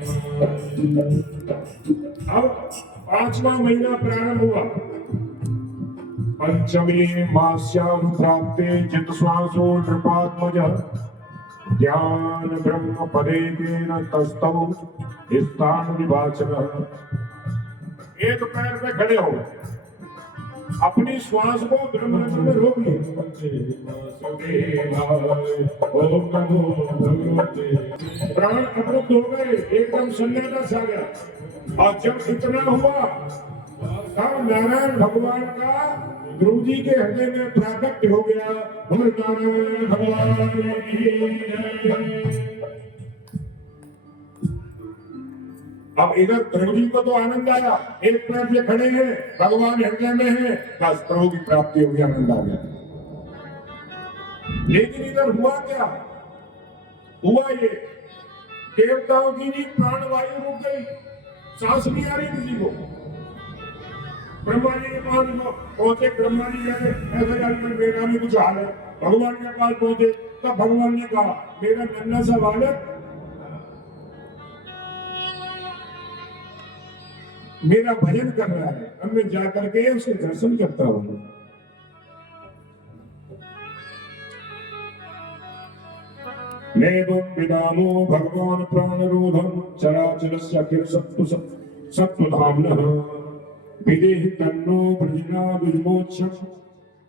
अब 5वां महीना प्रारंभ हुआ। पंचमे मास्याम प्राप्ते जितश्वासो नृपात्मजः, ज्ञान ब्रह्म पदेन तस्थौ स्थान विभाचनः। एक पैर पे खड़े हो, अपनी श्वास को ब्रह्मरंध्र में रोक लिए। प्राण अवरुद्ध हो गए, एकदम सन्नाटा छा गया। और जब इतना हुआ तब नारायण भगवान का ध्रुव जी के हृदय में प्राकट्य हो गया। नारायण भगवान की। अब इधर ध्रुव जी को तो आनंद आया, एक पैर पे खड़े हैं, भगवान हृदय में है, बस प्रभु की प्राप्ति हो गई, आनंद आ गया। लेकिन इधर हुआ क्या? हुआ ये, देवताओं की भी प्राणवायु रुक गई, सांस नहीं आ रही किसी को। ब्रह्मा जी के पास पहुंचे, ब्रह्मा जी कहते ऐसा मेरा भी कुछ हाल है। भगवान के पास पहुंचे तब भगवान ने कहा, मेरा नन्हा सा बालक मेरा भजन कर रहा है, अब मैं जाकर के उसके दर्शन करता हूं। नेवं विदामो भगवान प्राणरोधम चराचरस्य अखिल सत्त्वधाम्नः विदेहि तन्नो ब्रजनाद विमोक्षं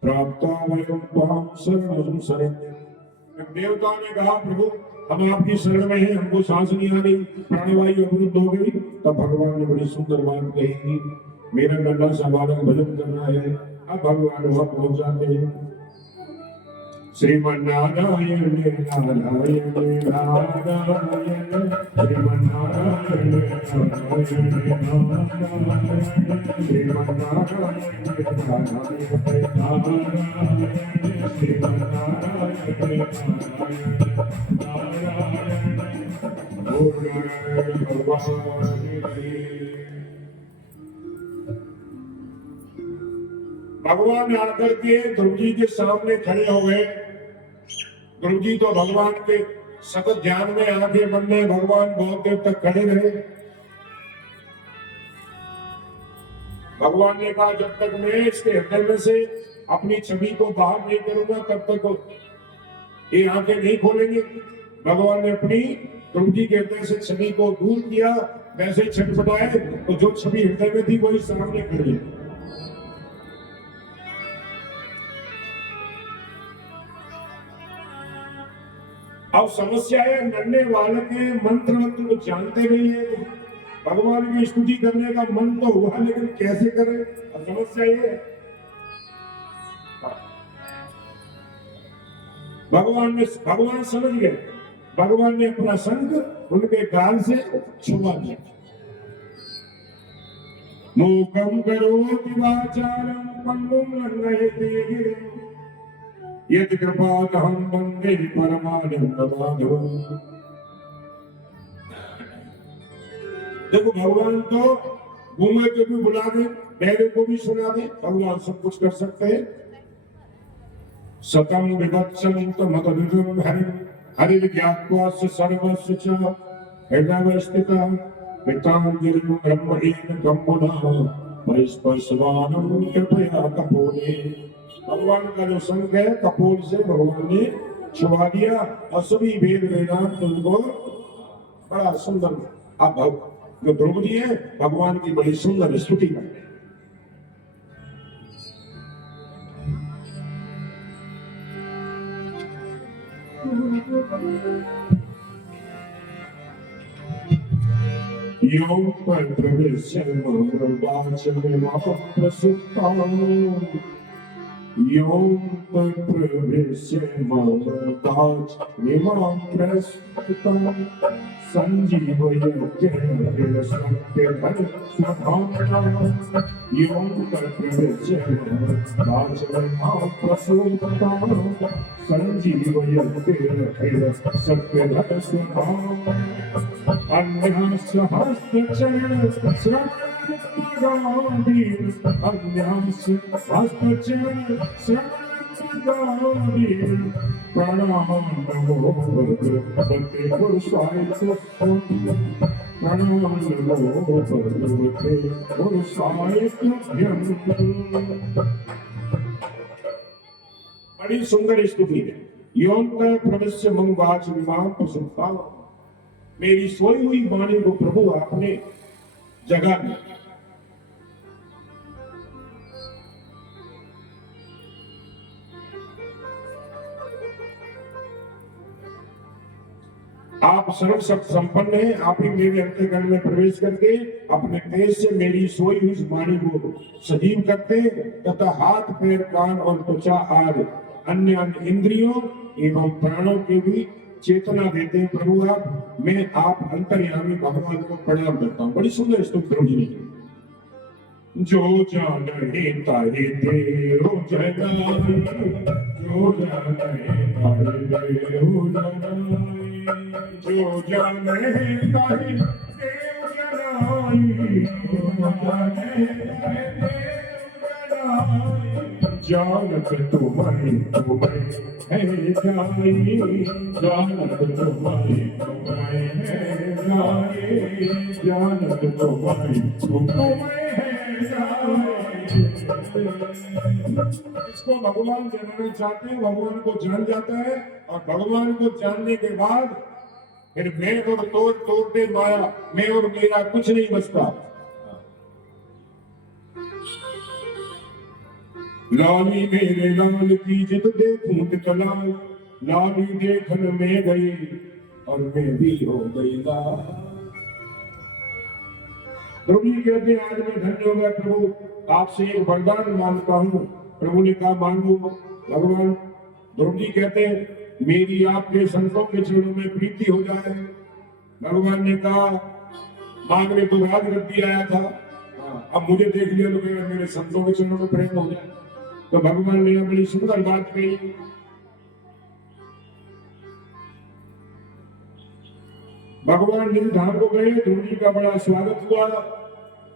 प्राप्ता वयं त्वां शरणं शरण्यं। देवताओं ने कहा, प्रभु हम आपकी शरण में हैं, हमको सांस नहीं आ रही, प्राणवायु अवरुद्ध हो गई। तब भगवान ने बड़ी सुंदर बात कही, मेरा नन्हा सा बालक भजन करना है। अब भगवान वहां पहुंच जाते हैं। श्रीमन्नारायण नारायण नारायण, श्रीमन्नारायण नारायण नारायण, श्रीमन्नारायण नारायण, श्रीमन्नारायण भगवान आकर के ध्रुव जी के सामने खड़े हो गए। ध्रुव जी तो भगवान के सतत ध्यान में आंखें बंद, भगवान बहुत देर तक खड़े रहे। भगवान ने कहा जब तक मैं इसके हृदय में से अपनी छवि को बाहर नहीं करूंगा तब तक ये आंखें नहीं खोलेंगे। भगवान ने अपनी ध्रुव जी के हृदय से छवि को दूर किया, वैसे छटपटाए तो जो छवि हृदय में थी वही सामने खड़ी। अब समस्या है नन्हे बालक के मंत्र तो जानते नहीं है, भगवान की स्तुति करने का मन तो हुआ लेकिन कैसे करें। अब समस्या ये है भगवान समझ गए, भगवान ने अपना शंख उनके गाल से छुपा दिया। मूकम करोति वाचारं पंगुं लंघयते यत् कृपातहं वन्दे परमानन्दमाधवम्। देखो भगवान तो गूंगे को भी बुला दे, बहरे को भी सुना दे, भगवान सब कुछ कर सकते हैं। सतम विवत्सं तमतविदं हरिं हरिर्ज्ञात्वा सर्वस्य च हृदये स्थितः पिताञ्जलिं ब्रह्मणेन ब्रह्मणा परिस्पर्शवानं कृपया कपोले। भगवान का जो संग है कपोल से भगवान ने छुपा दिया और सभी वेद वेदांत उनको बड़ा सुंदर। अब जो ध्रुव जी है भगवान की बड़ी सुंदर स्तुति करते हैं। योग पर प्रवेश योग पर प्रवेश संजीवयते सत्यधर स्वधाम्ना योग पर प्रवेश संजीवयते सत्यधर स्वधाम्ना अन्यस्य हस्तचरण श्रवणगादीन् अन्यस्य हस्तचरण श्रवणगादीन् प्रणामो भगवते पुरुषाय तुभ्यं प्रणामो भगवते पुरुषाय तुभ्यं। बड़ी सुंदर स्तुति है। योऽन्त प्रविश्य मम वाच इमां प्रसुप्ताम्। मेरी सोई हुई वाणी को प्रभु आपने जगा दिया। आप सर्व शक्ति संपन्न हैं, आप ही मेरे अंतःकरण में प्रवेश करके अपने तेज से मेरी सोई हुई वाणी को सजीव करते तथा हाथ पैर कान और त्वचा आदि अन्य अन्य इंद्रियों एवं प्राणों के भी चेतना देते हैं। प्रभु आप मैं आप अंतर्यामी भगवान को प्रणाम करता हूँ। बड़ी सुंदर स्तुति ध्रुव जी ने। जो जाने ताहे तेरो जनाई, जो जाने ताहे हो जनाई, जो जाने ताहे तेरो जनाई, जो जाने ताहे तेरो जनाई, जानत तुम्हारी तुम्हें है जाई, जानत तुम्हारी तुम्हें है जाई, जानत तुम्हारी तुम्हें इसको भगवान जानना चाहते हैं, भगवान को जान जाता है और भगवान को जानने के बाद फिर मैं और तोड़ते माया, मैं और मेरा कुछ नहीं बचता। लाली मेरे लाल की जित देखूं तित लाल, लाली देखन में गई और मैं भी हो गई लाल। ध्रुव जी कहते हैं आज मैं धन्य हो गया प्रभु, आपसे एक वरदान मांगता हूँ। प्रभु ने कहा मांगो। भगवान ध्रुव जी कहते हैं मेरी आपके संतों के चरणों में प्रीति हो जाए। भगवान ने कहा मांगने तो राज रद्दी आया था, अब मुझे देख लिया तो मेरे संतों के चरणों में प्रेम हो जाए। तो भगवान ने बड़ी सुंदर बात कही। भगवान निज धाम को गए, ध्रुव जी का बड़ा स्वागत हुआ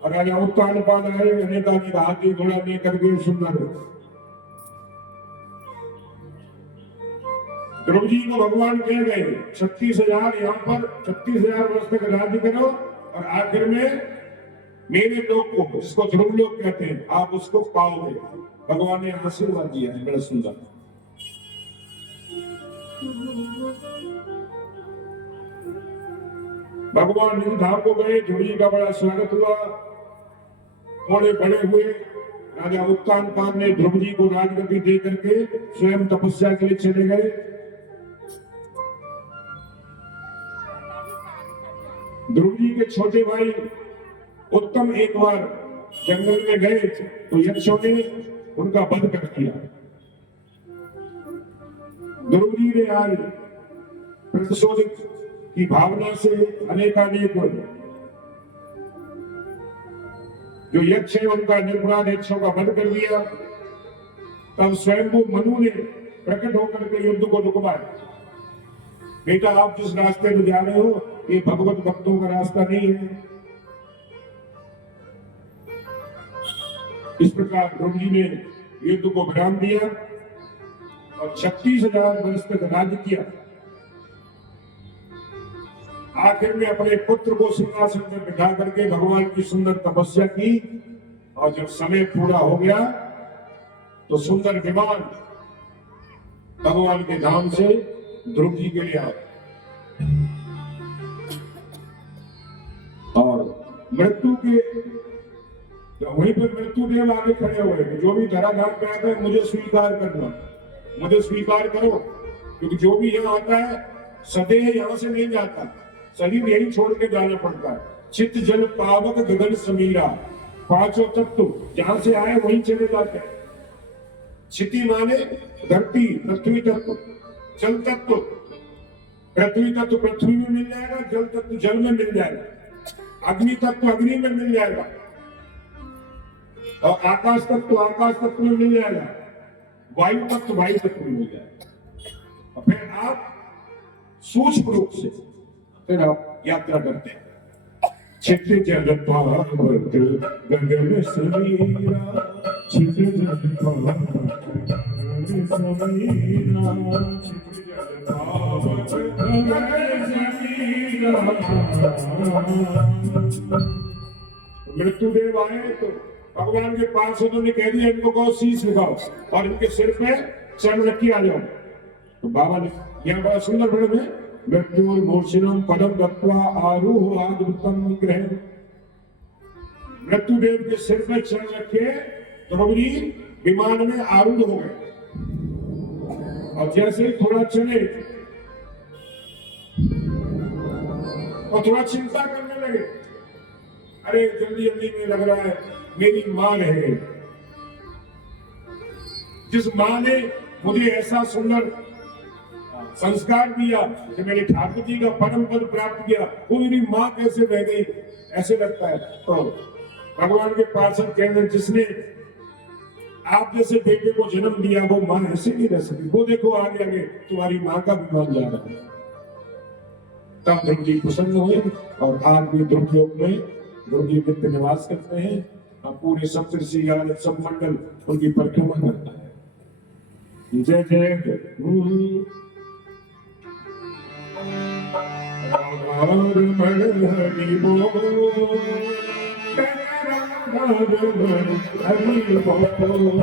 और राजा उत्तानपाद आए, अनेकानेक हाथी घोड़ा लेकर के सुंदर। ध्रुव जी को भगवान कह गए 36,000 यहाँ पर 36,000 वर्ष तक राज्य करो और आखिर में मेरे लोग को, जिसको ध्रुव लोग कहते हैं, आप उसको पाओगे। भगवान ने आशीर्वाद दिया है, बड़ा सुंदर। भगवान नील धाम को गए, ध्रुव जी का बड़ा स्वागत हुआ, थोड़े बड़े हुए। राजा उत्तानपाद ने ध्रुव जी को राजगद्दी दे करके स्वयं तपस्या के लिए चले गए। ध्रुव जी के छोटे भाई उत्तम एक बार जंगल में गए तो यक्षों ने उनका वध कर दिया। ध्रुव जी ने आज प्रतिशोध की भावना से अनेकानेक जो यक्ष है उनका निर्पराध यक्षों का वध कर दिया। तब स्वयंभू मनु ने प्रकट होकर के युद्ध को रुकवाया। बेटा, आप जिस रास्ते में जा रहे हो ये भगवत भक्तों का रास्ता नहीं है। इस प्रकार ध्रुव जी ने युद्ध को विराम दिया और 36,000 वर्ष तक राज्य किया। आखिर में अपने पुत्र को सिंहासन पर बिठा करके भगवान की सुंदर तपस्या की और जब समय पूरा हो गया तो सुंदर विमान भगवान के धाम से ध्रुव जी के लिए आया और मृत्यु के वहीं पर मृत्यु देव आगे खड़े हुए। जो भी धराधाम पे आता है मुझे स्वीकार करना, मुझे स्वीकार करो, क्योंकि जो भी यहाँ आता है सदैव यहाँ से नहीं जाता, शरीर यही छोड़ के जाना पड़ता है। चित्त जल पावक गगन समीरा, पांचों तत्व जहां से आए वहीं चले जाते हैं। क्षिति माने धरती, पृथ्वी तत्व, जल तत्व, पृथ्वी तत्व पृथ्वी में मिल जाएगा, जल तत्व जल में मिल जाएगा, अग्नि तत्व अग्नि में मिल जाएगा और आकाश तत्व आकाश तत्व में मिल जाएगा, वायु तत्व वायु तत्व में मिल जाएगा। और फिर आप सूक्ष्म रूप से फिर आप यात्रा करते हैं। चित्र जल पावक गगन समीरा, चित्र जल पावक गगन समीरा, चित्र जल पावक गगन समीरा। मृत्युदेव आए तो भगवान के पास उन्होंने कह दिया इनको कहो शीश लगाओ और इनके सिर पे चरण रखी आ जाओ। तो बाबा ने यहाँ बड़ा सुंदर वर्णन है, मृत्युर्मूर्छिनम पदम दत्वा आरूह आद्भुतम निग्रह। मृत्युदेव के सिर पे चरण रखे ध्रुव जी विमान में आरूढ़ हो गए और जैसे ही थोड़ा चले और थोड़ा चिंता करने लगे, अरे जल्दी जल्दी में लग रहा है मेरी मां रह गई। जिस मां ने मुझे ऐसा सुंदर संस्कार दिया कि मैंने ठाकुर जी का परम पद प्राप्त किया, वो मेरी मां कैसे रह गई, ऐसे लगता है। तो भगवान के पार्षद कहते हैं जिसने आप जैसे बेटे को जन्म दिया वो मां ऐसे नहीं रह सकती। वो देखो आगे आगे तुम्हारी मां का विमान जा रहा है। तब ध्रुव जी प्रसन्न हुए और आज भी ध्रुव लोक में ध्रुव जी नित्य निवास करते हैं और पूरे सप्तऋषि सब मंडल उनकी परिक्रमा करता है। जय जय हरि बोल, हरि बोल,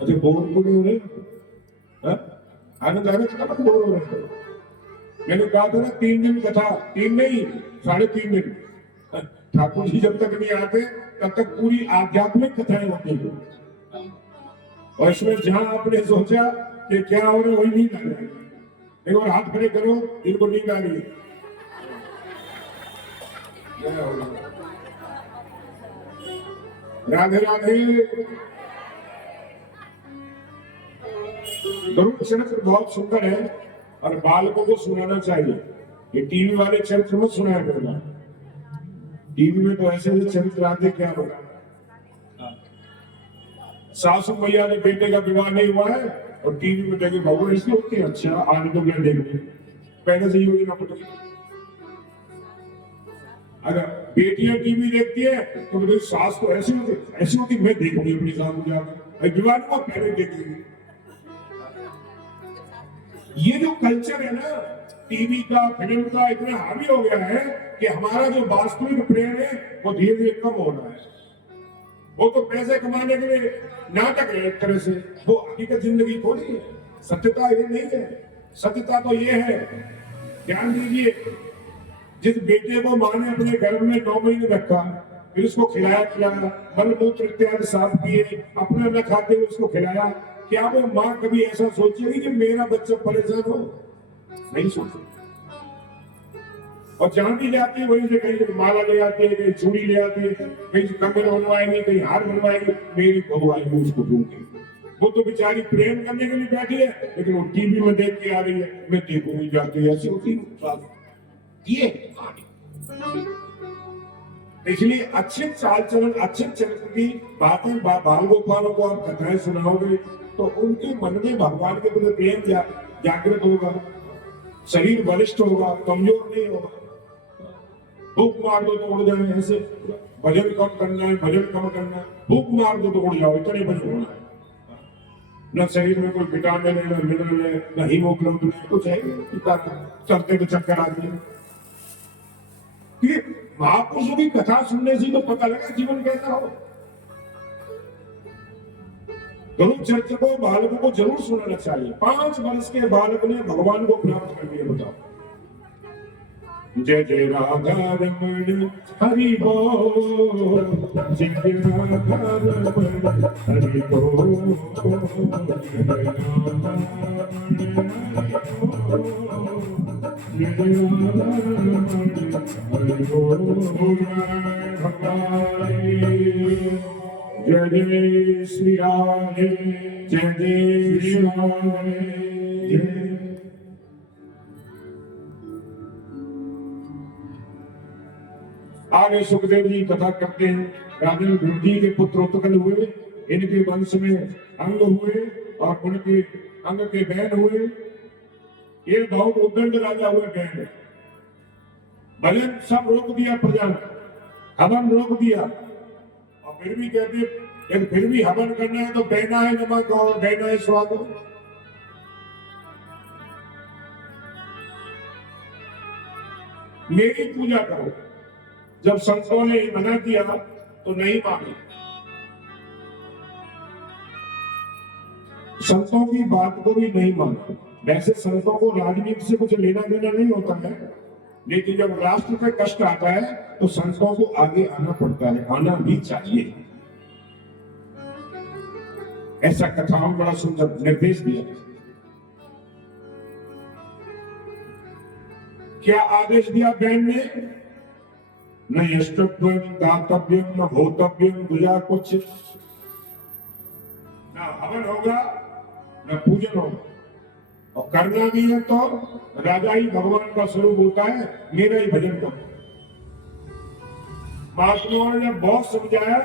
अरे बोर पूरी हो रहे आनंद आनंद का बोर हो रहे। मैंने कहा था ना 3 दिन कथा, 3 नहीं 3.5 दिन। ठाकुर जी जब तक नहीं आते तब तक पूरी आध्यात्मिक कथाएं होती है और इसमें जहां आपने सोचा कि क्या हो रहा है वही नींद आ जाएगी। एक बार हाथ खड़े करो जिनको नींद आ रही है। राधे राधे। गरुड़ चरित्र बहुत सुंदर है और बालकों को सुनाना चाहिए। ये टीवी वाले चरित्र मत सुनाया करना। टीवी में तो ऐसे ऐसे चरित्र आते क्या होगा। सासू मैया ने बेटे का विवाह नहीं हुआ है और टीवी में देखे बहू ऐसी होती है, अच्छा आज तो मैं देख लूं, पहले से ही योजना पड़। अगर बेटियां टीवी देखती है तो मेरी सास तो ऐसी होती मैं देखूंगी अपनी सास को जाकर, विवाह को पहले देखूंगी। ये जो कल्चर है ना टीवी का फिल्म का इतना हावी हो गया है कि हमारा जो वास्तविक प्रेम है वो धीरे धीरे कम हो रहा है। वो तो पैसे कमाने के लिए नाटक है एक तरह से, वो हकीकत जिंदगी थोड़ी है। सत्यता ये नहीं है, सत्यता तो ये है, ध्यान दीजिए, जिस बेटे को माँ ने अपने गर्भ में 9 महीने रखा, फिर उसको खिलाया पिलाया, मल मूत्र इत्यादि साफ किए, अपने न खाते हुए उसको खिलाया, क्या वो माँ कभी ऐसा सोचेगी कि मेरा बच्चा परेशान हो? नहीं सोचेगी। और जहां भी जाती है वहीं से कहीं माला ले आती है, कहीं चूड़ी ले आती है, कहीं कंगन बनवाएंगे, कहीं हार बनवाएंगे, मेरी बहू आएगी उसको दूंगी। वो तो बेचारी प्रेम करने के लिए बैठी है, लेकिन वो टीवी में देख के आ रही है, मैं देखूंगी जाती है, ऐसी होती है। ये इसलिए अच्छे चाल चलन अच्छे चरित्र की बातें बाल गोपालों को आप कथाएं सुनाओगे तो उनके मन में भगवान के प्रति प्रेम जागृत होगा, शरीर बलिष्ठ होगा, कमजोर नहीं होगा। भूख मार दो तो उड़ जाए, ऐसे वजन कम करना है, वजन कम करना है, भूख मार दो तो उड़ जाओ, इतने वजन होना है। न शरीर में कोई विटामिन है, न मिनरल है, न हीमोग्लोबिन है, कुछ है चलते तो चक्कर आती है। महापुरुषों की कथा सुनने से तो पता लगा जीवन कैसा हो। गुरु चरित्र को बालकों को जरूर सुनाना चाहिए। 5 वर्ष के बालक ने भगवान को प्राप्त कर लिया, बताओ। जय जय राधा रमण हरि बोल, जय जय राधा रमण हरि बोल, जय जय श्री राधे, जय जय श्री राधे। आगे सुखदेव जी कथा करते हैं, राजा ध्रुव के पुत्र उत्कल हुए, इनके वंश में अंग हुए और उनके अंग के बहन हुए। ये बहुत उद्दंड राजा हुए बहन, भजन सब रोक दिया, प्रजा हवन रोक दिया, और फिर भी कहते यदि फिर भी हवन करना है तो बहना है नमक और बहना है स्वाद। मेरी पूजा करो। जब संतों ने मना किया तो नहीं माने। संतों की बात को भी नहीं माना। वैसे संतों को राजनीति से कुछ लेना देना नहीं होता है, लेकिन जब राष्ट्र पे कष्ट आता है तो संतों को आगे आना पड़ता है, आना भी चाहिए। ऐसा कथाओं बड़ा सुंदर निर्देश दिया। क्या आदेश दिया बहन ने? न यष्टव्यम दातव्यम न भोतव्यम, दूजा कुछ न हवन होगा न पूजन होगा, और करना भी है तो राजा ही भगवान का स्वरूप होता है, मेरा ही भजन करो। महात्माओं ने जब बहुत समझाया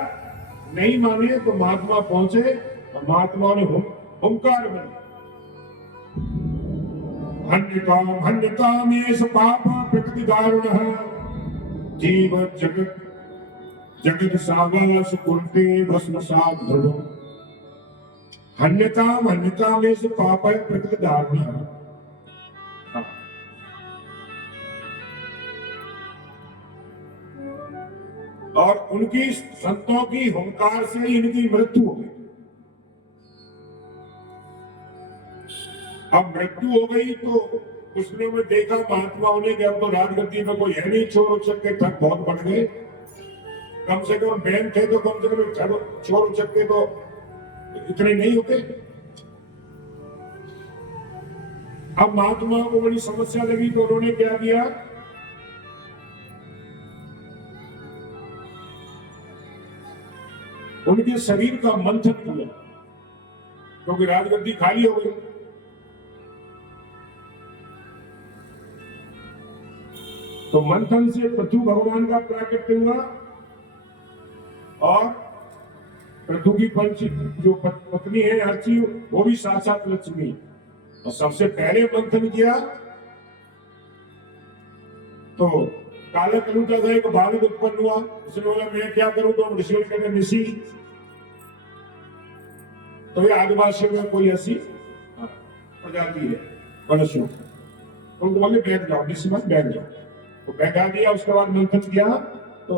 नहीं माने तो महात्मा पहुंचे और महात्मा ने हुंकार बने, हन्यताम एष पाप प्रकृति दारुणः, जीव जगत जगत सावास कुरुते भस्मसात् ध्रुवम्। हन्यताम एष पाप प्रकृति दारुणः। और उनकी संतों की हुंकार से इनकी मृत्यु हो गई। अब मृत्यु हो गई तो कुछ दिनों में देखा महात्माओं ने कि अब तो राजगद्दी में कोई है नहीं, चोर उचक्के ठग बहुत बढ़ गए। कम से कम बहन थे तो कम से कम चोर उचक्के तो इतने नहीं होते। अब महात्माओं को बड़ी समस्या लगी तो उन्होंने क्या किया, उनके शरीर का मंथन किया, क्योंकि राजगद्दी खाली हो गई। तो मंथन से पृथु भगवान का प्राकट्य हुआ और पृथु की पंच जो पत्नी है अर्ची वो भी साक्षात लक्ष्मी। और सबसे पहले मंथन किया तो काले कलूटा का एक बालक उत्पन्न हुआ। उसने बोला मैं क्या करूं, तो ऋषि कहते ऋषि तो ये आदिवासियों में कोई ऐसी प्रजाति है मनुष्यों, उनको बोले बैठ जाओ, ऋषि मत बैठ जाओ, तो बैठा दिया। उसके बाद मंथन किया तो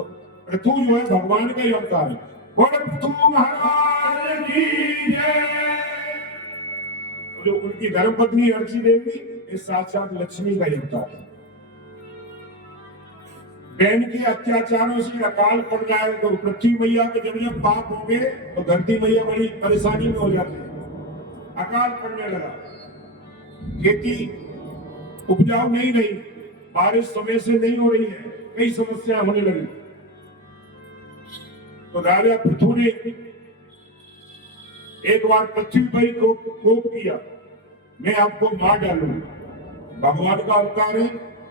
पृथु जो है भगवान का ही अवतार है। बोले पृथु महाराज की जय। जो उनकी धर्मपत्नी अर्ची देवी इस साक्षात लक्ष्मी का ही अवतार है। बहन के अत्याचारों से अकाल पड़ जाए तो पृथ्वी मैया के जब ये पाप हो गए तो धरती मैया बड़ी परेशानी में हो जाती है। अकाल पड़ने लगा, खेती उपजाऊ नहीं रही, बारिश समय से नहीं हो रही है, कई समस्या होने लगी। तो राजा पृथु ने एक बार पृथ्वी पर कोप किया, मैं आपको मार डालूंगा। भगवान का अवतार है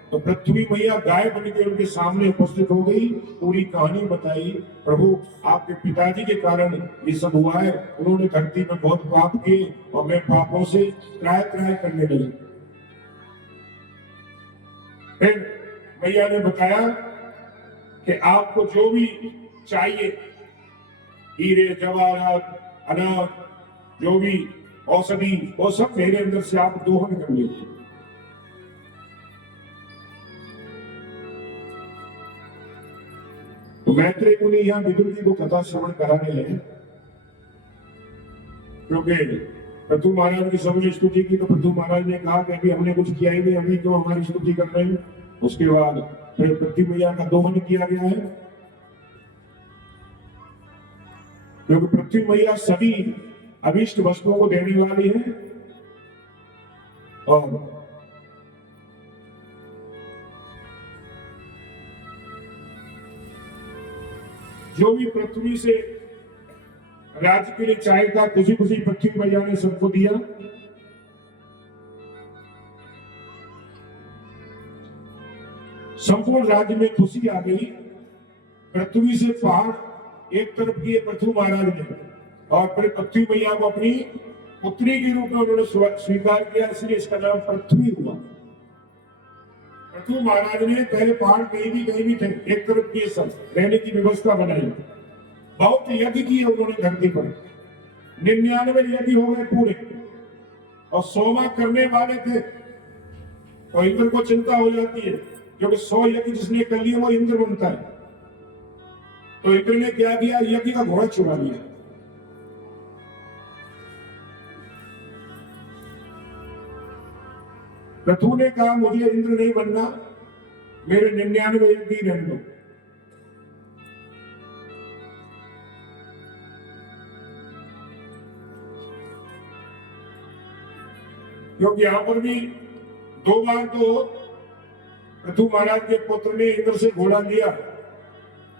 तो पृथ्वी मैया गाय बन के उनके सामने उपस्थित हो गई, पूरी कहानी बताई। प्रभु आपके पिताजी के कारण ये सब हुआ है, उन्होंने धरती में बहुत पाप किए और मैं पापों से त्राय त्राय करने लगी। फिर मैया ने बताया कि आपको जो भी चाहिए, हीरे जवाहरात अनाज जो भी औषधि, वो सब मेरे अंदर से आप दोहन कर लीजिए। तो मैत्रेय मुनि यहाँ विदुर जी को कथा श्रवण करा रहे हैं, क्योंकि पृथु महाराज की सबने स्तुति की तो पृथु महाराज ने कहा कि अभी हमने कुछ किया ही नहीं, अभी क्यों हमारी स्तुति कर रहे हैं। उसके बाद फिर पृथ्वी मैया का दोहन किया गया है, क्योंकि पृथ्वी मैया सभी अभीष्ट वस्तुओं को देने वाली है। और जो भी पृथ्वी से राज्य के लिए चाहेगा, खुशी खुशी पृथ्वी मैया ने सबको दिया। संपूर्ण राज्य में खुशी आ गई। पृथ्वी से पहाड़ एक तरफ किए पृथु महाराज ने, और फिर पृथ्वी मैया को अपनी पुत्री के रूप में उन्होंने स्वीकार किया, इसलिए इसका नाम पृथ्वी हुआ। पृथु महाराज ने पहले पहाड़ कहीं भी थे, एक तरफ किए सब, रहने की व्यवस्था बनाई, बहुत यज्ञ किए उन्होंने धरती पर। 99 यज्ञ हो गए पूरे, और 100वां करने वाले थे। और इंद्र को चिंता हो जाती है, क्योंकि 100 यज्ञ जिसने कर लिए वो इंद्र बनता है। तो इंद्र ने क्या किया, यज्ञ का घोड़ा छुड़ा लिया। पृथु ने कहा मुझे इंद्र नहीं बनना, मेरे 99 यज्ञ रहने दो। क्योंकि यहां पर भी 2 बार तो पृथु महाराज के पुत्र ने इंद्र से घोड़ा लिया,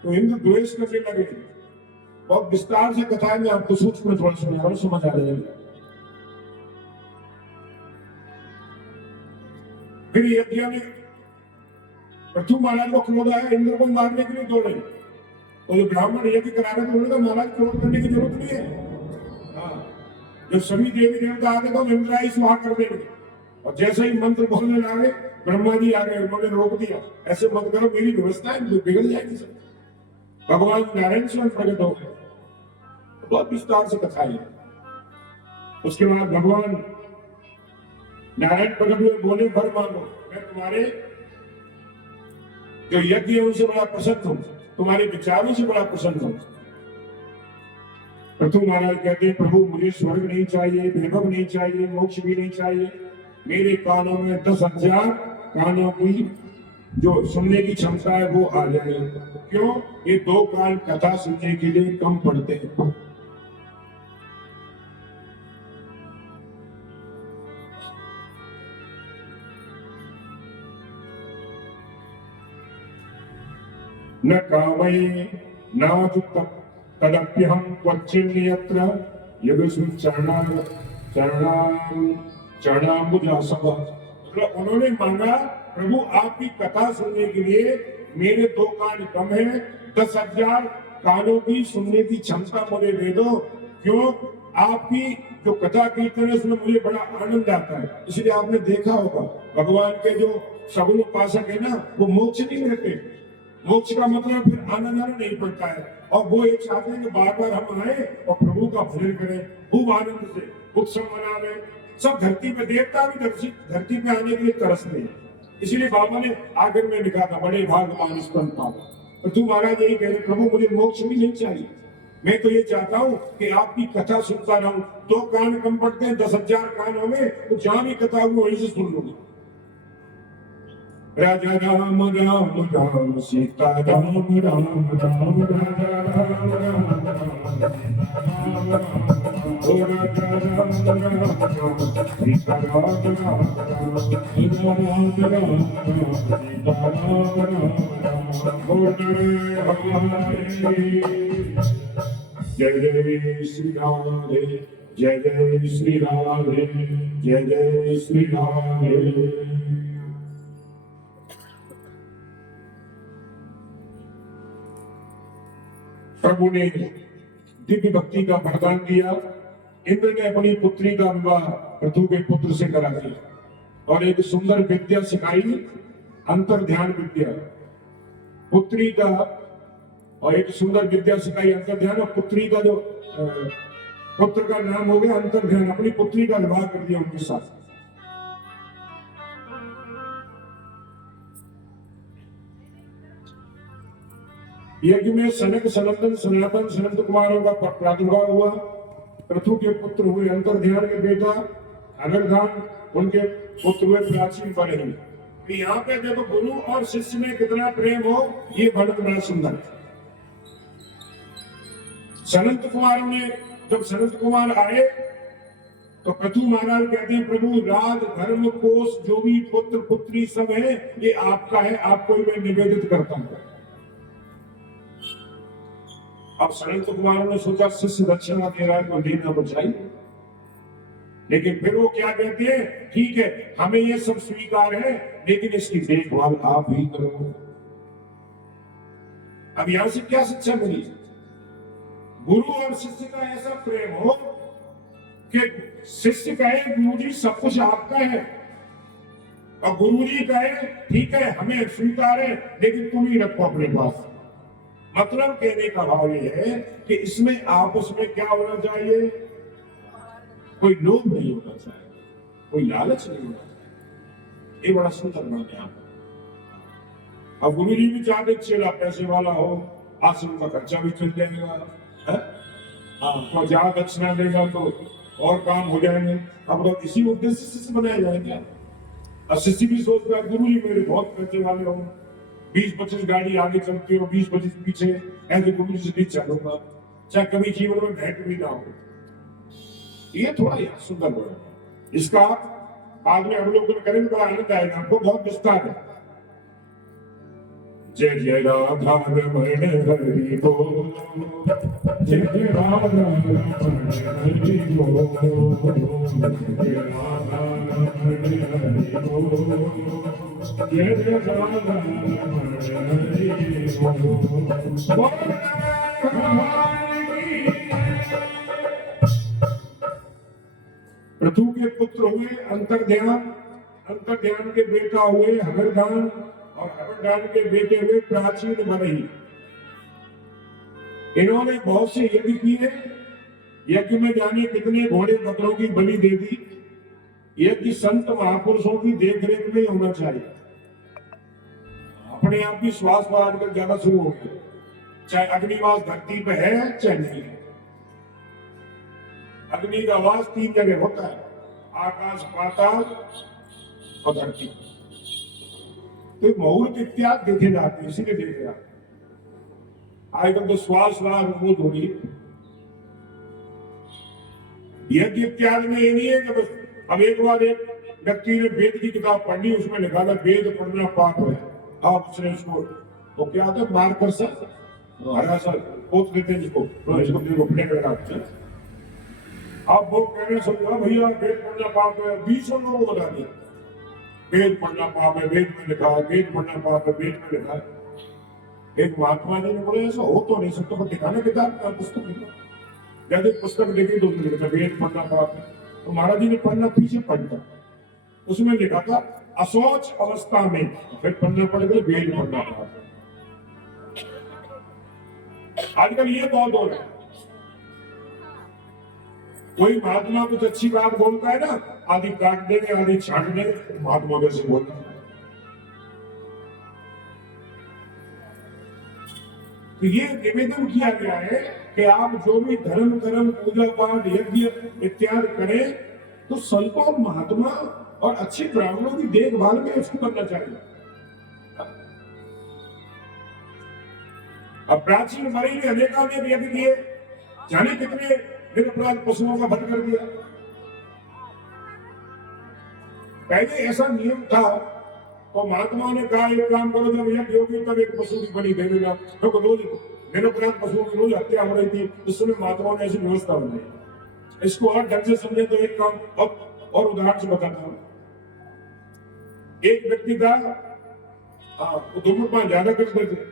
तो इंद्र द्वेष करने लगे। बहुत विस्तार से कथा में आपको सूक्ष्म थोड़ा सुना, समझ आ जाएगा। फिर यज्ञ में पृथु महाराज को क्रोध आया, इंद्र को मारने के लिए दौड़े। तो जो ब्राह्मण यज्ञ करा रहे थे उन्होंने कहा महाराज क्रोध करने की जरूरत नहीं है। जब सभी देवी देवता आ गए तो इंद्र आई स्वाहा कर देंगे, और जैसे ही मंत्र बोलने लगे ब्रह्मा जी आ गए, उन्होंने रोक दिया, ऐसे मत करो, मेरी व्यवस्था है, बिगड़ जाएगी सब। भगवान नारायण स्वयं प्रकट हो गए। बहुत विस्तार से कथा है। उसके बाद भगवान नारायण प्रकट हुए, बोले वर मांगो, मैं तुम्हारे जो यज्ञ है उनसे बड़ा प्रसन्न हूं, तुम्हारे विचारों से बड़ा प्रसन्न हूं। पृथु महाराज कहते हैं प्रभु मुझे स्वर्ग नहीं चाहिए, वैभव नहीं चाहिए, मोक्ष भी नहीं चाहिए, मेरे कानों में 10,000 कानों की जो सुनने की क्षमता है वो आ जाए। क्यों? ये 2 कान कथा सुनने के लिए कम पड़ते हैं। न कामये नाथ तदप्यहं क्वचिन्यत्र यदुषु चरणाम्बुजासव। मतलब उन्होंने मांगा प्रभु आपकी कथा सुनने के लिए मेरे 2 कान कम है, 10,000 कानों की सुनने की क्षमता मुझे दे दो। क्यों? आपकी जो कथा कीर्तन है उसमें मुझे बड़ा आनंद आता है। इसलिए आपने देखा होगा भगवान के जो सगुण उपासक है ना, वो मोक्ष नहीं मिलते। मोक्ष का मतलब फिर आना जाना नहीं पड़ता है, और वो एक चाहते हैं कि बार बार हम आए और प्रभु का भजन करें खूब आनंद से, उत्सव मनावे। सब धरती पे देवता भी धरती पे आने के लिए तरसते हैं। इसलिए बाबा ने आखिर में लिखा था, बड़े भाग मानुष तन पावा। और तू महाराज यही कह रहे, प्रभु मुझे मोक्ष भी नहीं चाहिए, मैं तो ये चाहता हूँ कि आपकी कथा सुनता रहूं। 2 कान कम पड़ते हैं, 10,000 कान हो गए, तो जहां भी कथा हुई वहीं से सुन लूंगा। राजा राम राम राम सीता राम राम राम राजा राम राम ओ राजा राम राम सीता राम राम सीता राम राम सीता राम राम। जय जय श्री राधे, जय जय श्री राधे, जय जय श्री राधे। प्रभु ने दिव्य भक्ति का वरदान दिया। इंद्र ने अपनी पुत्री का विवाह पृथु के पुत्र से करा दिया और एक सुंदर विद्या सिखाई, अंतर ध्यान विद्या। पुत्री का और एक सुंदर विद्या सिखाई, अंतर ध्यान। और पुत्री का जो पुत्र का नाम हो गया अंतर ध्यान। अपनी पुत्री का विवाह कर दिया उनके साथ। यज्ञ में सनक सनंदन सनातन सनंद कुमारों का प्रादुर्भाव हुआ। पृथु के पुत्र हुए अंतर ध्यान के बेटा अगरधान, उनके पुत्र हुए प्राचीन बरही। तो यहाँ पे देखो गुरु और शिष्य में कितना प्रेम हो, ये वर्णन बड़ा सुंदर। सनंत कुमारों ने, जब सनंत कुमार आए तो पृथु महाराज कहते हैं, प्रभु राज धर्म कोष जो भी पुत्र पुत्री सब है ये आपका है, आपको ही मैं निवेदित करता हूं। अब सनंत कुमारों ने सोचा शिष्य दक्षिणा दे रहा है तो देना तो चाहिए, लेकिन फिर वो क्या कहते हैं, ठीक है हमें ये सब स्वीकार है लेकिन इसकी देखभाल आप ही करो। अब यहां से क्या शिक्षा मिली? गुरु और शिष्य का ऐसा प्रेम हो कि शिष्य कहे गुरु जी सब कुछ आपका है, और गुरु जी कहे ठीक है हमें स्वीकार है लेकिन तुम ही रखो अपने पास। मतलब कहने का भाव ये है कि इसमें आपस में क्या होना चाहिए, कोई लोभ नहीं होना चाहिए, कोई लालच नहीं होना चाहिए। ये बड़ा सुंदर बात है। अब गुरु जी भी चाहते चेला पैसे वाला हो, आश्रम का खर्चा भी चल जाएगा, तो जहां दक्षिणा देगा तो और काम हो जाएंगे। अब तो इसी उद्देश्य से बनाया जाएगा। और शिष्य भी सोचता है गुरु जी मेरे बहुत पैसे वाले हो, 20-25 गाड़ी आगे चलती हो, 20-25 पीछे, ऐसे गुरु जी से नहीं चलूंगा, चाहे कभी जीवन में भेंट भी ना हो। ये थोड़ा यार सुंदर वर्णन, इसका बाद में हम लोग करेंगे, बड़ा आनंद आएगा आपको, बहुत विस्तार है। जय जय राधा रमण हरि बोल, जय जय राधा रमण हरि बोल, जय राधा रमण हरि बोल, जय जय राधा रमण हरि बोल। पृथु के पुत्र हुए अंतर ध्यान के बेटा हुए हगरदान, और हगरदान के बेटे हुए प्राचीन बरही। इन्होंने बहुत से यज्ञ किए, यज्ञ में जाने कितने घोड़े बकरों की बलि दे दी। यज्ञ संत महापुरुषों की देखरेख में होना चाहिए। अपने आप की श्वास पर आजकल ज्यादा शुरू हो गया, चाहे अग्निवास धरती पे है चाहे नहीं है। अग्नि का वास 3 जगह होता है, आकाश पाताल और धरती। तो मुहूर्त इत्यादि देखे जाते हैं, इसीलिए देखे जाते हैं। आजकल तो श्वास रोज हो रही है। यज्ञ इत्यादि में ये नहीं है कि बस अब एक बार एक व्यक्ति ने वेद की किताब पढ़ ली, उसमें लिखा था वेद पढ़ना पाप है, आप उसने उसको तो क्या होता है मार कर सर हरा सर पोत देते हैं जिसको, तो इसको देखो प्लेट लगाते हैं। अब वो कहने समझा भैया वेद पढ़ना पाप है, 20 लोगों को बता दिया। वेद पढ़ना पाप है, वेद में लिखा है, वेद पढ़ना पाप है, वेद में लिखा है। एक महात्मा जी ने बोले ऐसा हो तो नहीं सकता, पर दिखाने किताब का पुस्तक लिखा, जब एक पुस्तक देखी तो उसमें लिखा वेद पढ़ना पाप है। तो महाराज जी ने पढ़ना पीछे पढ़ता, उसमें लिखा था असोच अवस्था में, फिर पढ़ना पड़ गया वेद पढ़ना पाप है। आजकल ये बहुत हो रहा है, कोई महात्मा कुछ अच्छी बात बोलता है ना, आदि काट देंगे आदि छाट देंगे, महात्मा कैसे बोलता है। तो ये निवेदन किया गया है कि आप जो भी धर्म कर्म पूजा पाठ यज्ञ इत्यादि करें तो संतों महात्मा और अच्छे ब्राह्मणों की देखभाल में उसको करना चाहिए। अब प्राचीन मरी ने अनेकानेक यज्ञ किए, जाने कितने निरपराध पशुओं का वध कर दिया। पहले ऐसा नियम था, तो महात्मा ने कहा एक काम करो, जब यज्ञ होगी तब एक पशु की बलि दे देना, क्योंकि रोज निरपराध पशुओं की रोज हत्या हो रही थी। उस समय महात्माओं ने ऐसी व्यवस्था बनाई। इसको और ढंग से समझे तो एक काम अब और उदाहरण से बताता हूं। एक व्यक्ति था, वो धूम्रपान ज्यादा करते थे,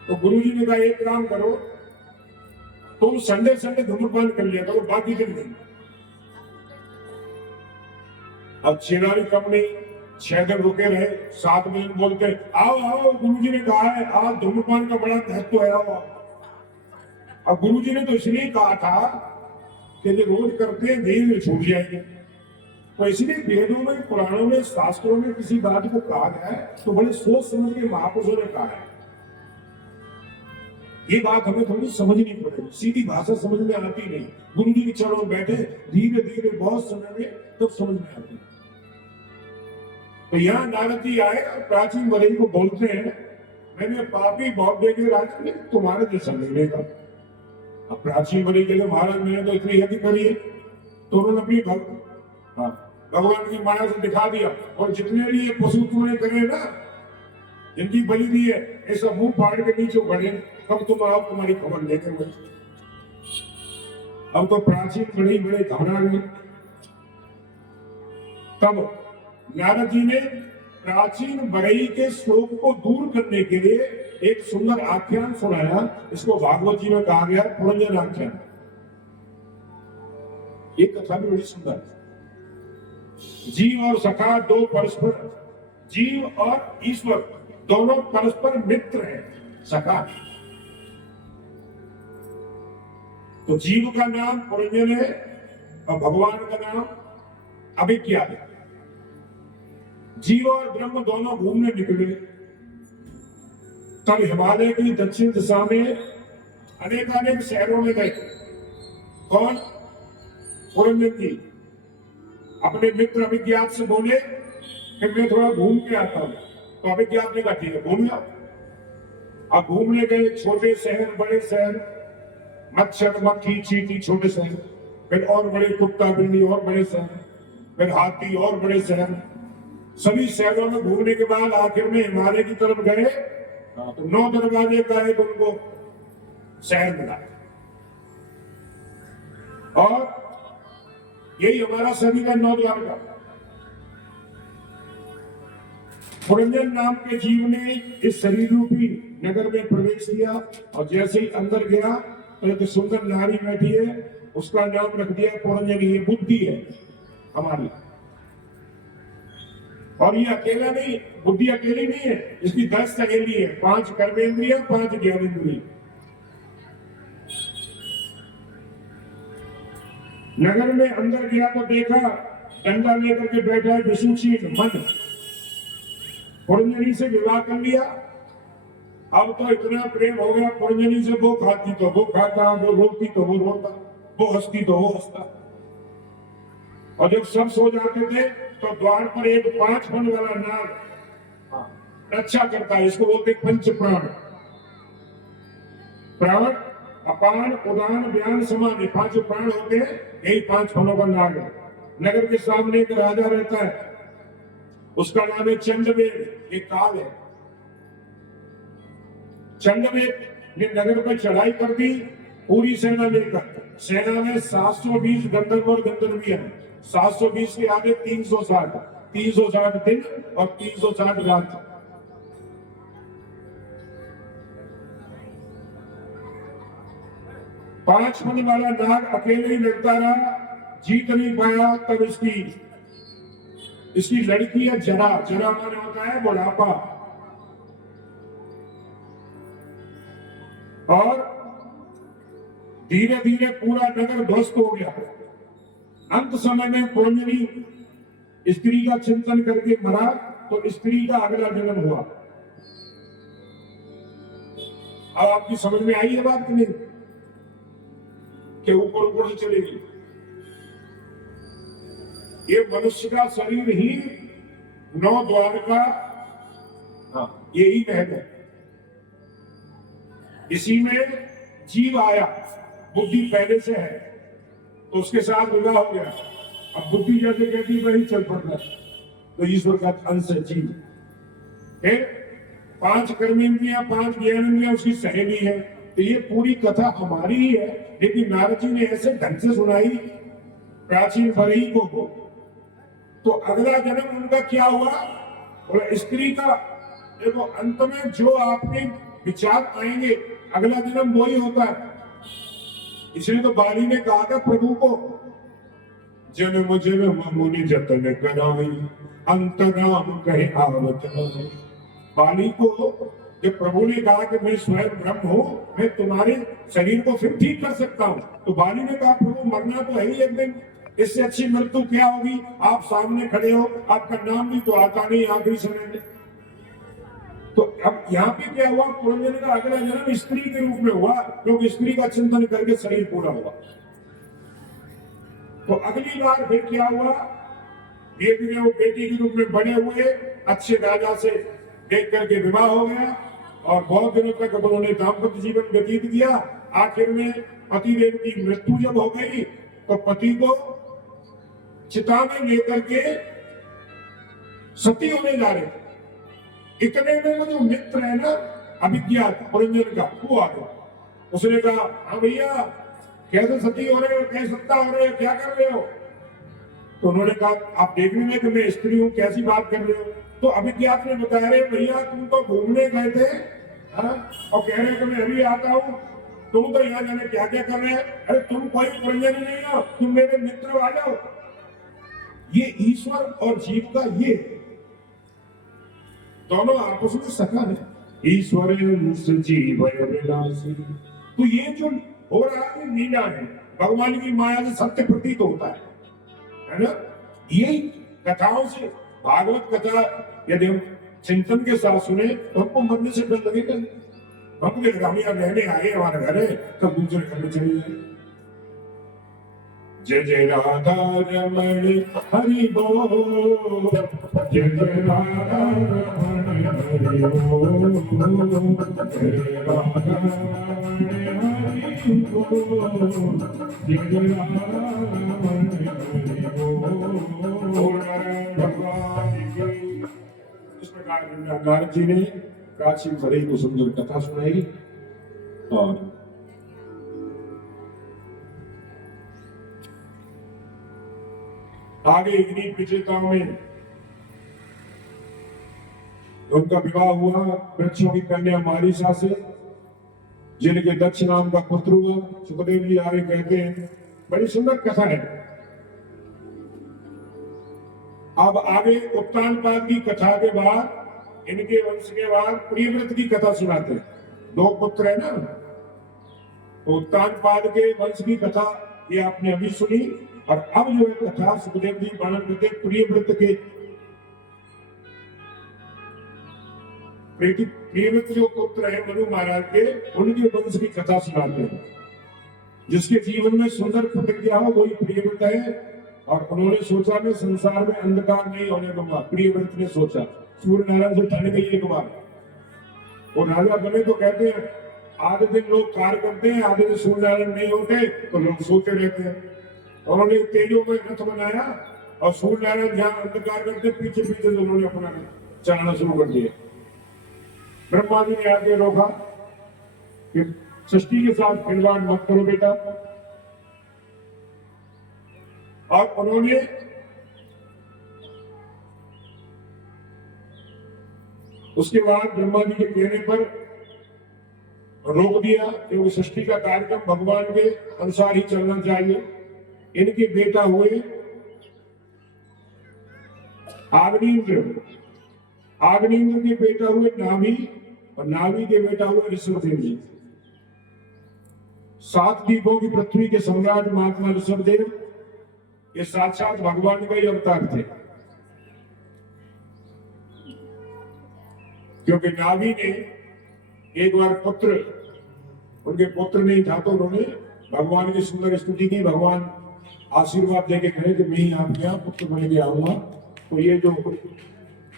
तो गुरुजी ने कहा एक काम करो, तुम संडे संडे धूम्रपान कर लिया करो, बाकी दिन नहीं। अब छेना भी कम नहीं, 6 दिन रुके रहे, 7 दिन बोलते आओ आओ, गुरुजी ने कहा है आज धूम्रपान का बड़ा महत्व है। अब गुरुजी ने तो इसलिए कहा था कि जो रोज करते हैं धीरे धीरे छूट जाएंगे। तो इसलिए वेदों में, पुराणों में, शास्त्रों में किसी बात को कहा गया है तो बड़े सोच समझ के महापुरुषों ने कहा है। ये बात हमें थोड़ी समझनी पड़ेगी, सीधी भाषा समझ में आती नहीं। गुरुजी के चरणों में बैठे धीरे धीरे बहुत समय में तब समझ में आती। तो यहाँ नारद जी आए और प्राचीन मरी को बोलते हैं, मैंने पापी बहुत देखे राजा ने तुम्हारे जैसा मिलेगा। अब प्राचीन मरी के लिए महाराज मैंने तो इतनी यज्ञ करी है, तो उन्होंने अपनी भगवान की माया से दिखा दिया। और जितने भी ये पशु तुमने करे ना, जिनकी बलि दी है, ऐसा मुंह फाड़ के नीचे बढ़े, कब तुम आओ तुम्हारी खबर लेकर मुझे। अब तो प्राचीन बड़े बड़े घबरा गए। तब नारद जी ने प्राचीन बरई के शोक को दूर करने के लिए एक सुंदर आख्यान सुनाया। इसको भागवत जी में कहा गया पुरंजन आख्यान। ये कथा भी बड़ी सुंदर है। जीव और सखा दो परस्पर, जीव और ईश्वर दोनों परस्पर मित्र हैं, सखा। तो जीव का नाम पुरंजन है और भगवान का नाम अभिज्ञा है। जीव और ब्रह्म दोनों घूमने निकले, तब हिमालय की दक्षिण दिशा में अनेक शहरों में गए। कौन? पुरंजन जी अपने मित्र अभिज्ञात से बोले कि मैं थोड़ा घूम के आता हूं। तो अभिज्ञात ने कहा ठीक है घूम जाओ। अब घूमने गए, छोटे शहर बड़े शहर, मच्छर मक्खी चींटी छोटे शहर, फिर और बड़े कुत्ता बिल्ली और बड़े शहर, फिर हाथी और बड़े शहर। सभी शहरों में घूमने के बाद आखिर में हिमालय की तरफ गए, तो 9 दरवाजे का एक उनको शहर मिला। और यही हमारा शरीर का 9 द्वार का। पुरंजन नाम के जीव ने इस शरीर रूपी नगर में प्रवेश किया और जैसे ही अंदर गया तो एक सुंदर नारी बैठी है, उसका नाम रख दिया पुरंजन। ये बुद्धि है हमारी। और ये अकेला नहीं, बुद्धि अकेली नहीं है, इसकी 10 सहेली है, 5 कर्मेंद्रिय, 5 ज्ञानेंद्रिय। नगर में अंदर गया तो देखा डंडा लेकर के बैठा है विसूचीन मन। पुरंजनी से विवाह कर लिया। अब तो इतना प्रेम हो गया पुरंजनी से, वो खाती तो वो खाता, वो रोती तो वो रोता, वो हंसती तो वो हंसता। और जब सब सो जाते थे तो द्वार पर एक 5 फन वाला नाग रक्षा करता है। इसको बोलते पंच प्राण। प्राण अपान उदान व्यान समान, 5 प्राण होते हैं, यही 5 फनों का नाग है। नगर के सामने एक राजा रहता है, उसका नाम है चंडवेद। एक काल है। चंडवेद ने नगर पर चढ़ाई कर दी पूरी सेना लेकर। सेना में 720 गंधर्व और गंधर्वियां हैं। 720 के आगे 360, 360 दिन और 360 रात। पांच मन वाला नाग अकेले ही लड़ता रहा, जीत नहीं पाया। तब इसकी लड़की है जरा, जरा माने होता है बुढ़ापा, और धीरे धीरे पूरा नगर ध्वस्त हो गया। अंत समय में पुरंजनी स्त्री का चिंतन करके मरा, तो स्त्री का अगला जन्म हुआ। अब आपकी समझ में आई है बात कि नहीं, कि ऊपर ऊपर से चलेगी। ये मनुष्य का शरीर ही 9 द्वार का यही महल है। इसी में जीव आया, बुद्धि पहले से है, तो उसके साथ विवाह हो गया। अब बुद्धि जैसे कहती वही चल पड़ता है, तो ईश्वर का अंश है जीव। 5 कर्मेंद्रियां, 5 ज्ञानेंद्रियां उसकी सहेली है। तो ये पूरी कथा हमारी ही है, लेकिन नारद जी ने ऐसे ढंग से सुनाई प्राचीन बरही को। तो अगला जन्म उनका क्या हुआ, और स्त्री का देखो, अंत में जो आपके विचार आएंगे अगला जन्म वही होता है। इसलिए तो बाली ने कहा था प्रभु को, जन्म जन्म मुनि जतन कराई, अंतराम कहे आवत नहीं। बाली को जब प्रभु ने कहा कि मैं स्वयं ब्रह्म हूं, मैं तुम्हारे शरीर को फिर ठीक कर सकता हूं, तो बाली ने कहा प्रभु मरना तो है ही एक दिन, इससे अच्छी मृत्यु क्या होगी। आप सामने खड़े हो, आपका नाम भी तो आता नहीं आखिरी समय में। तो अब यहाँ पे क्या हुआ, पुरंजन का अगला जन्म स्त्री के रूप में हुआ, क्योंकि स्त्री का चिंतन करके शरीर पूरा हुआ। तो अगली बार फिर क्या हुआ, धीरे धीरे वो बेटी के रूप में बड़े हुए, अच्छे राजा से देख करके विवाह हो गया, और बहुत दिनों तक उन्होंने दाम्पत्य जीवन व्यतीत किया। आखिर में पतिदेव की मृत्यु जब हो गई, तो पति को चिता में लेकर के सती होने जा रहे थे। इतने में वो जो मित्र है ना अभिज्ञात पुरंजन का, वो आ गया। उसने कहा हाँ भैया, कैसे सती हो रहे हो, कैसे सत्ता हो रहे हो, क्या कर रहे हो। तो उन्होंने कहा आप देख रहे कि मैं स्त्री हूं, कैसी बात कर रहे हो। तो अभिज्ञात ने बताया रे भैया, तुम तो घूमने गए थे और कह रहे हो कि मैं अभी आता हूं, तुम तो यहाँ जाने क्या क्या कर रहे हैं। अरे तुम कोई पुरंजन नहीं हो, तुम मेरे मित्र आ जाओ। ये ईश्वर और जीव का ये दोनों आपस में सखा है, ईश्वर जीव विलासी। तो ये जो हो रहा है लीला है, भगवान की माया से सत्य प्रतीत होता है ना। यही कथाओं से, भागवत कथा यदि हम चिंतन के साथ सुने तो हमको मरने से डर लगेगा। हम यहाँ रहने आए, हमारे घर है, तब दूसरे घर में चले जाए। जय जय राधा रमण हरि बोल, जय जय राधा रमण हरि बोल, जय राधा रमण हरि बोल, जय जय राधा रमण हरि बोल। भगवान की इस प्रकार नारद जी ने प्राचीन बरही को सुंदर कथा सुनाई। और आगे इन्हीं विजेताओं में उनका विवाह हुआ वृक्षों की कन्या मारीसा से, जिनके दक्ष नाम का पुत्र हुआ। सुखदेव जी आगे कहते हैं, बड़ी सुंदर कथा है। अब आगे उत्तानपाद की कथा के बाद, इनके वंश के बाद प्रियव्रत की कथा सुनाते हैं। 2 पुत्र है ना, तो उत्तानपाद के वंश की कथा ये आपने अभी सुनी। और अब जो है कथा सुखदेव जी वर्णन करते प्रियव्रत के, प्रियव्रत जो पुत्र है मनु महाराज के, उनके वंश की कथा सुनाते हैं। जिसके जीवन में सुंदर प्रतिज्ञा हो वही प्रियव्रत है। और उन्होंने सोचा मैं संसार में अंधकार नहीं होने दूंगा। प्रियव्रत ने सोचा, सूर्य नारायण से ठंड गई एक बार, वो राजा बने तो कहते हैं आधे दिन लोग कार्य करते हैं, आधे दिन सूर्य नारायण नहीं होते तो लोग सोते रहते हैं। उन्होंने तेजों में रथ बनाया, और सूर्य नारायण जहां अंधकार करते पीछे पीछे से उन्होंने अपना चलाना शुरू कर दिया। ब्रह्मा जी ने आके रोका कि सृष्टि के साथ खिलवाड़ मत करो बेटा। और उन्होंने उसके बाद ब्रह्मा जी के कहने पर रोक दिया, क्योंकि सृष्टि का कार्यक्रम भगवान के अनुसार ही चलना चाहिए। इनके बेटा हुए आग्नेन्द्र, आग्नेन्द्र के बेटा हुए नाभि, और नाभि के बेटा हुए ऋषभदेव जी। 7 द्वीपों की पृथ्वी के सम्राट महात्मा ऋषभदेव ये साक्षात भगवान का ही अवतार थे, क्योंकि नाभि ने एक बार पुत्र, उनके पुत्र नहीं था तो उन्होंने भगवान की सुंदर स्तुति की। भगवान आशीर्वाद देके कहे कि मैं ही आपके यहाँ पुत्र बन के आऊंगा। तो ये जो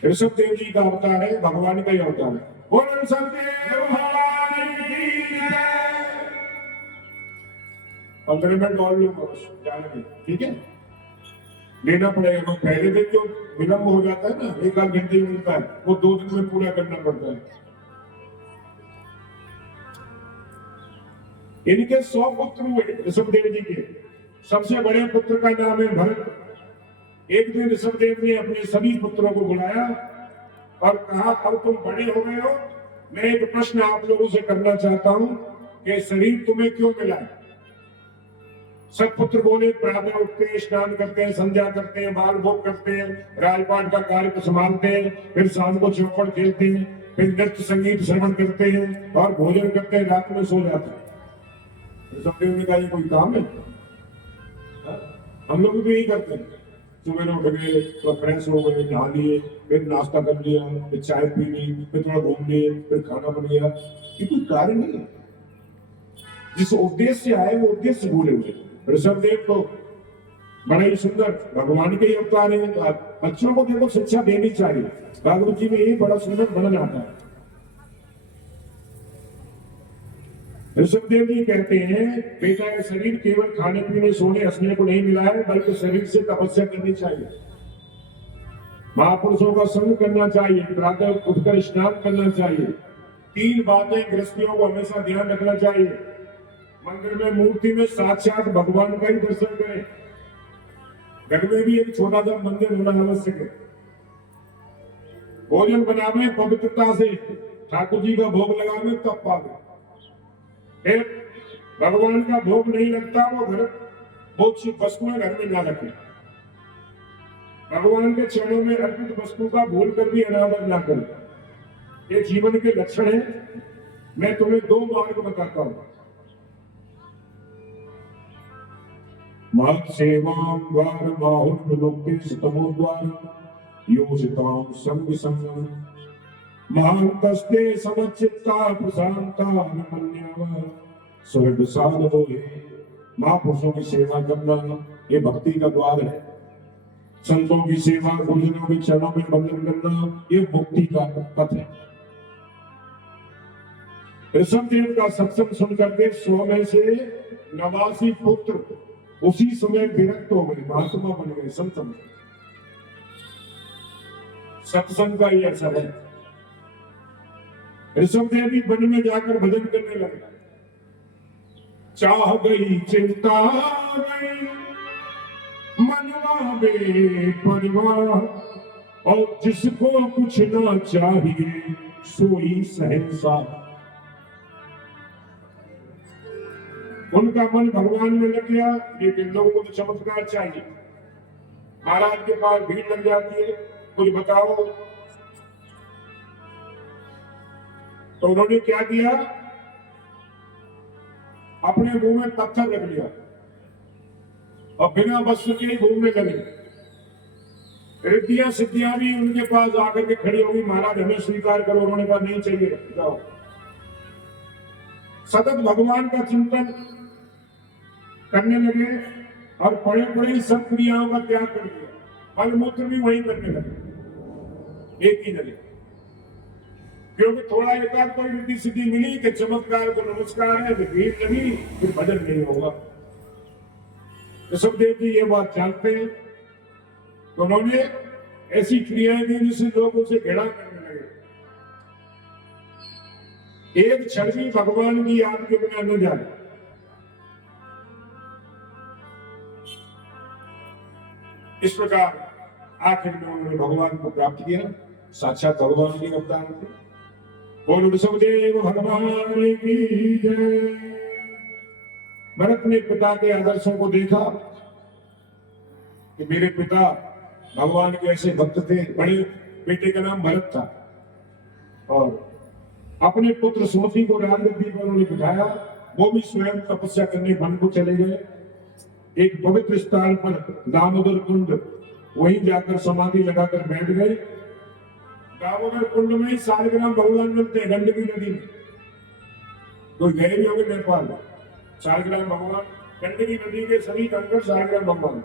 ऋषभदेव जी का अवतार है, भगवान का ही अवतार है। बोलो ऋषभदेव भगवान की जय। 15 मिनट और लोग जाएंगे, ठीक है, लेना पड़ेगा। तो पहले दिन जो विलंब हो जाता है ना, 1 घंटे मिलता है, वो 2 दिन में पूरा करना पड़ता है। इनके 100 पुत्र हुए ऋषभदेव जी के। सबसे बड़े पुत्र का नाम है भरत। एक दिन ऋषभदेव ने अपने सभी पुत्रों को बुलाया और कहा, अब तुम बड़े हो गए हो, मैं एक प्रश्न आप लोगों से करना चाहता हूं कि शरीर तुम्हें क्यों मिला है? सब पुत्र बोले, प्रातः उठते हैं, स्नान करते हैं, संध्या करते हैं, बाल भोग करते हैं, राजपाट का कार्य संभालते हैं, फिर शाम को चौपड़ खेलते हैं, फिर नृत्य संगीत श्रवण करते हैं और भोजन करते हैं, रात में सो जाते हैं। ऋषभदेव ने कहा, ये कोई काम है? हम लोग भी यही करते हैं। सुबह उठ गए, थोड़ा फ्रेश हो गए, नहा लिए, फिर नाश्ता कर लिया, फिर चाय पी ली, फिर थोड़ा घूम लिए, फिर खाना बन गया। ये कोई कार्य नहीं है। जिस उद्देश्य से आए वो उद्देश्य भूले हुए। ऋषभदेव तो बड़ा ही सुंदर भगवान के ही अवतार है। बच्चों को देखो शिक्षा देनी चाहिए। भागवत जी में ये बड़ा सुंदर वर्णन आता है। ऋषभदेव जी कहते हैं, बेटा का शरीर केवल खाने पीने सोने हंसने को नहीं मिला है, बल्कि शरीर से तपस्या करनी चाहिए, महापुरुषों का संग करना चाहिए, प्रातः उठकर स्नान करना चाहिए। 3 बातें गृहस्थियों को हमेशा ध्यान रखना चाहिए। मंदिर में मूर्ति में साक्षात भगवान का ही दर्शन करें। घर में भी एक छोटा सा मंदिर होना आवश्यक है। भोजन बनावे पवित्रता से, ठाकुर जी का भोग लगावे तब पावे। भगवान का भोग नहीं लगता वो घर, बहुत सी वस्तुएं घर में ना रखें। भगवान के चरणों में अर्पित वस्तु का भूल कर भी अनादर ना करें। ये जीवन के लक्षण है। मैं तुम्हें 2 मार्ग बताता हूं। महत सेवां द्वार बाहुल्योक्ति तमोद्वार योजितां संग संगम महांतस्ते समचित्ता प्रशांता विमन्यव स्वर्ग साधवो है। महापुरुषों की सेवा करना ये भक्ति का द्वार है। संतों की सेवा, गुरुजनों के चरणों में वंदन करना ये मुक्ति का पथ है। ऋषभदेव का सत्संग सुनकर के 100 में से 89 पुत्र उसी समय विरक्त हो गए, महात्मा बन गए, संत बन गए। सत्संग का ही असर है। ऋषभदेव भी वन में जाकर भजन करने लगे। चाह गई चिंता गई मनवा में परिवार, और जिसको कुछ ना चाहिए सोई शहंशाह। उनका मन भगवान में लग गया, लेकिन लोगों को तो चमत्कार चाहिए। महाराज के पास भीड़ लग जाती है, कुछ बताओ। तो उन्होंने क्या किया, अपने मुंह में पत्थर रख लिया और बिना वस्त्र के घूमने लगे। रिद्धियां सिद्धियां भी उनके पास आकर के खड़ी होगी, महाराज हमें स्वीकार करो। उन्होंने कहा नहीं चाहिए, जाओ। सतत भगवान का चिंतन करने लगे और बड़े बड़े सब क्रियाओं का त्याग कर दिया। मलमूत्र भी वही करने लगे एक ही जगह, क्योंकि थोड़ा एकाध कोई रिद्धि सिद्धि मिली कि चमत्कार को नमस्कार है, भीड़ लगी, फिर भजन नहीं होगा। ऋषभदेव जी ये बात जानते हैं, तो उन्होंने ऐसी क्रियाएं दी जिससे लोग उसे घृणा करने लगे। एक क्षण भी भगवान की याद के बिना न जाए। इस प्रकार आखिर में उन्होंने भगवान को प्राप्त किया, साक्षात भगवान के अवतार थे। बोल ऋषभदेव भगवान की जय। भरत ने पिता के आदर्शों को देखा कि मेरे पिता भगवान के ऐसे भक्त थे, बड़े बेटे का नाम भरत था, और अपने पुत्र सुमति को राजगद्दी पर उन्होंने बिठाया। वो भी स्वयं तपस्या करने वन को चले गए। एक पवित्र स्थान पर दामोदर कुंड, वहीं जाकर समाधि लगाकर बैठ गए। दामोदर कुंड में ही सालग्राम भगवान मिलते हैं, गंडकी नदी में। कोई गए भी होंगे नेपाल में, सालग्राम भगवान गंडकी नदी के सभी कंकर सालग्राम भगवान।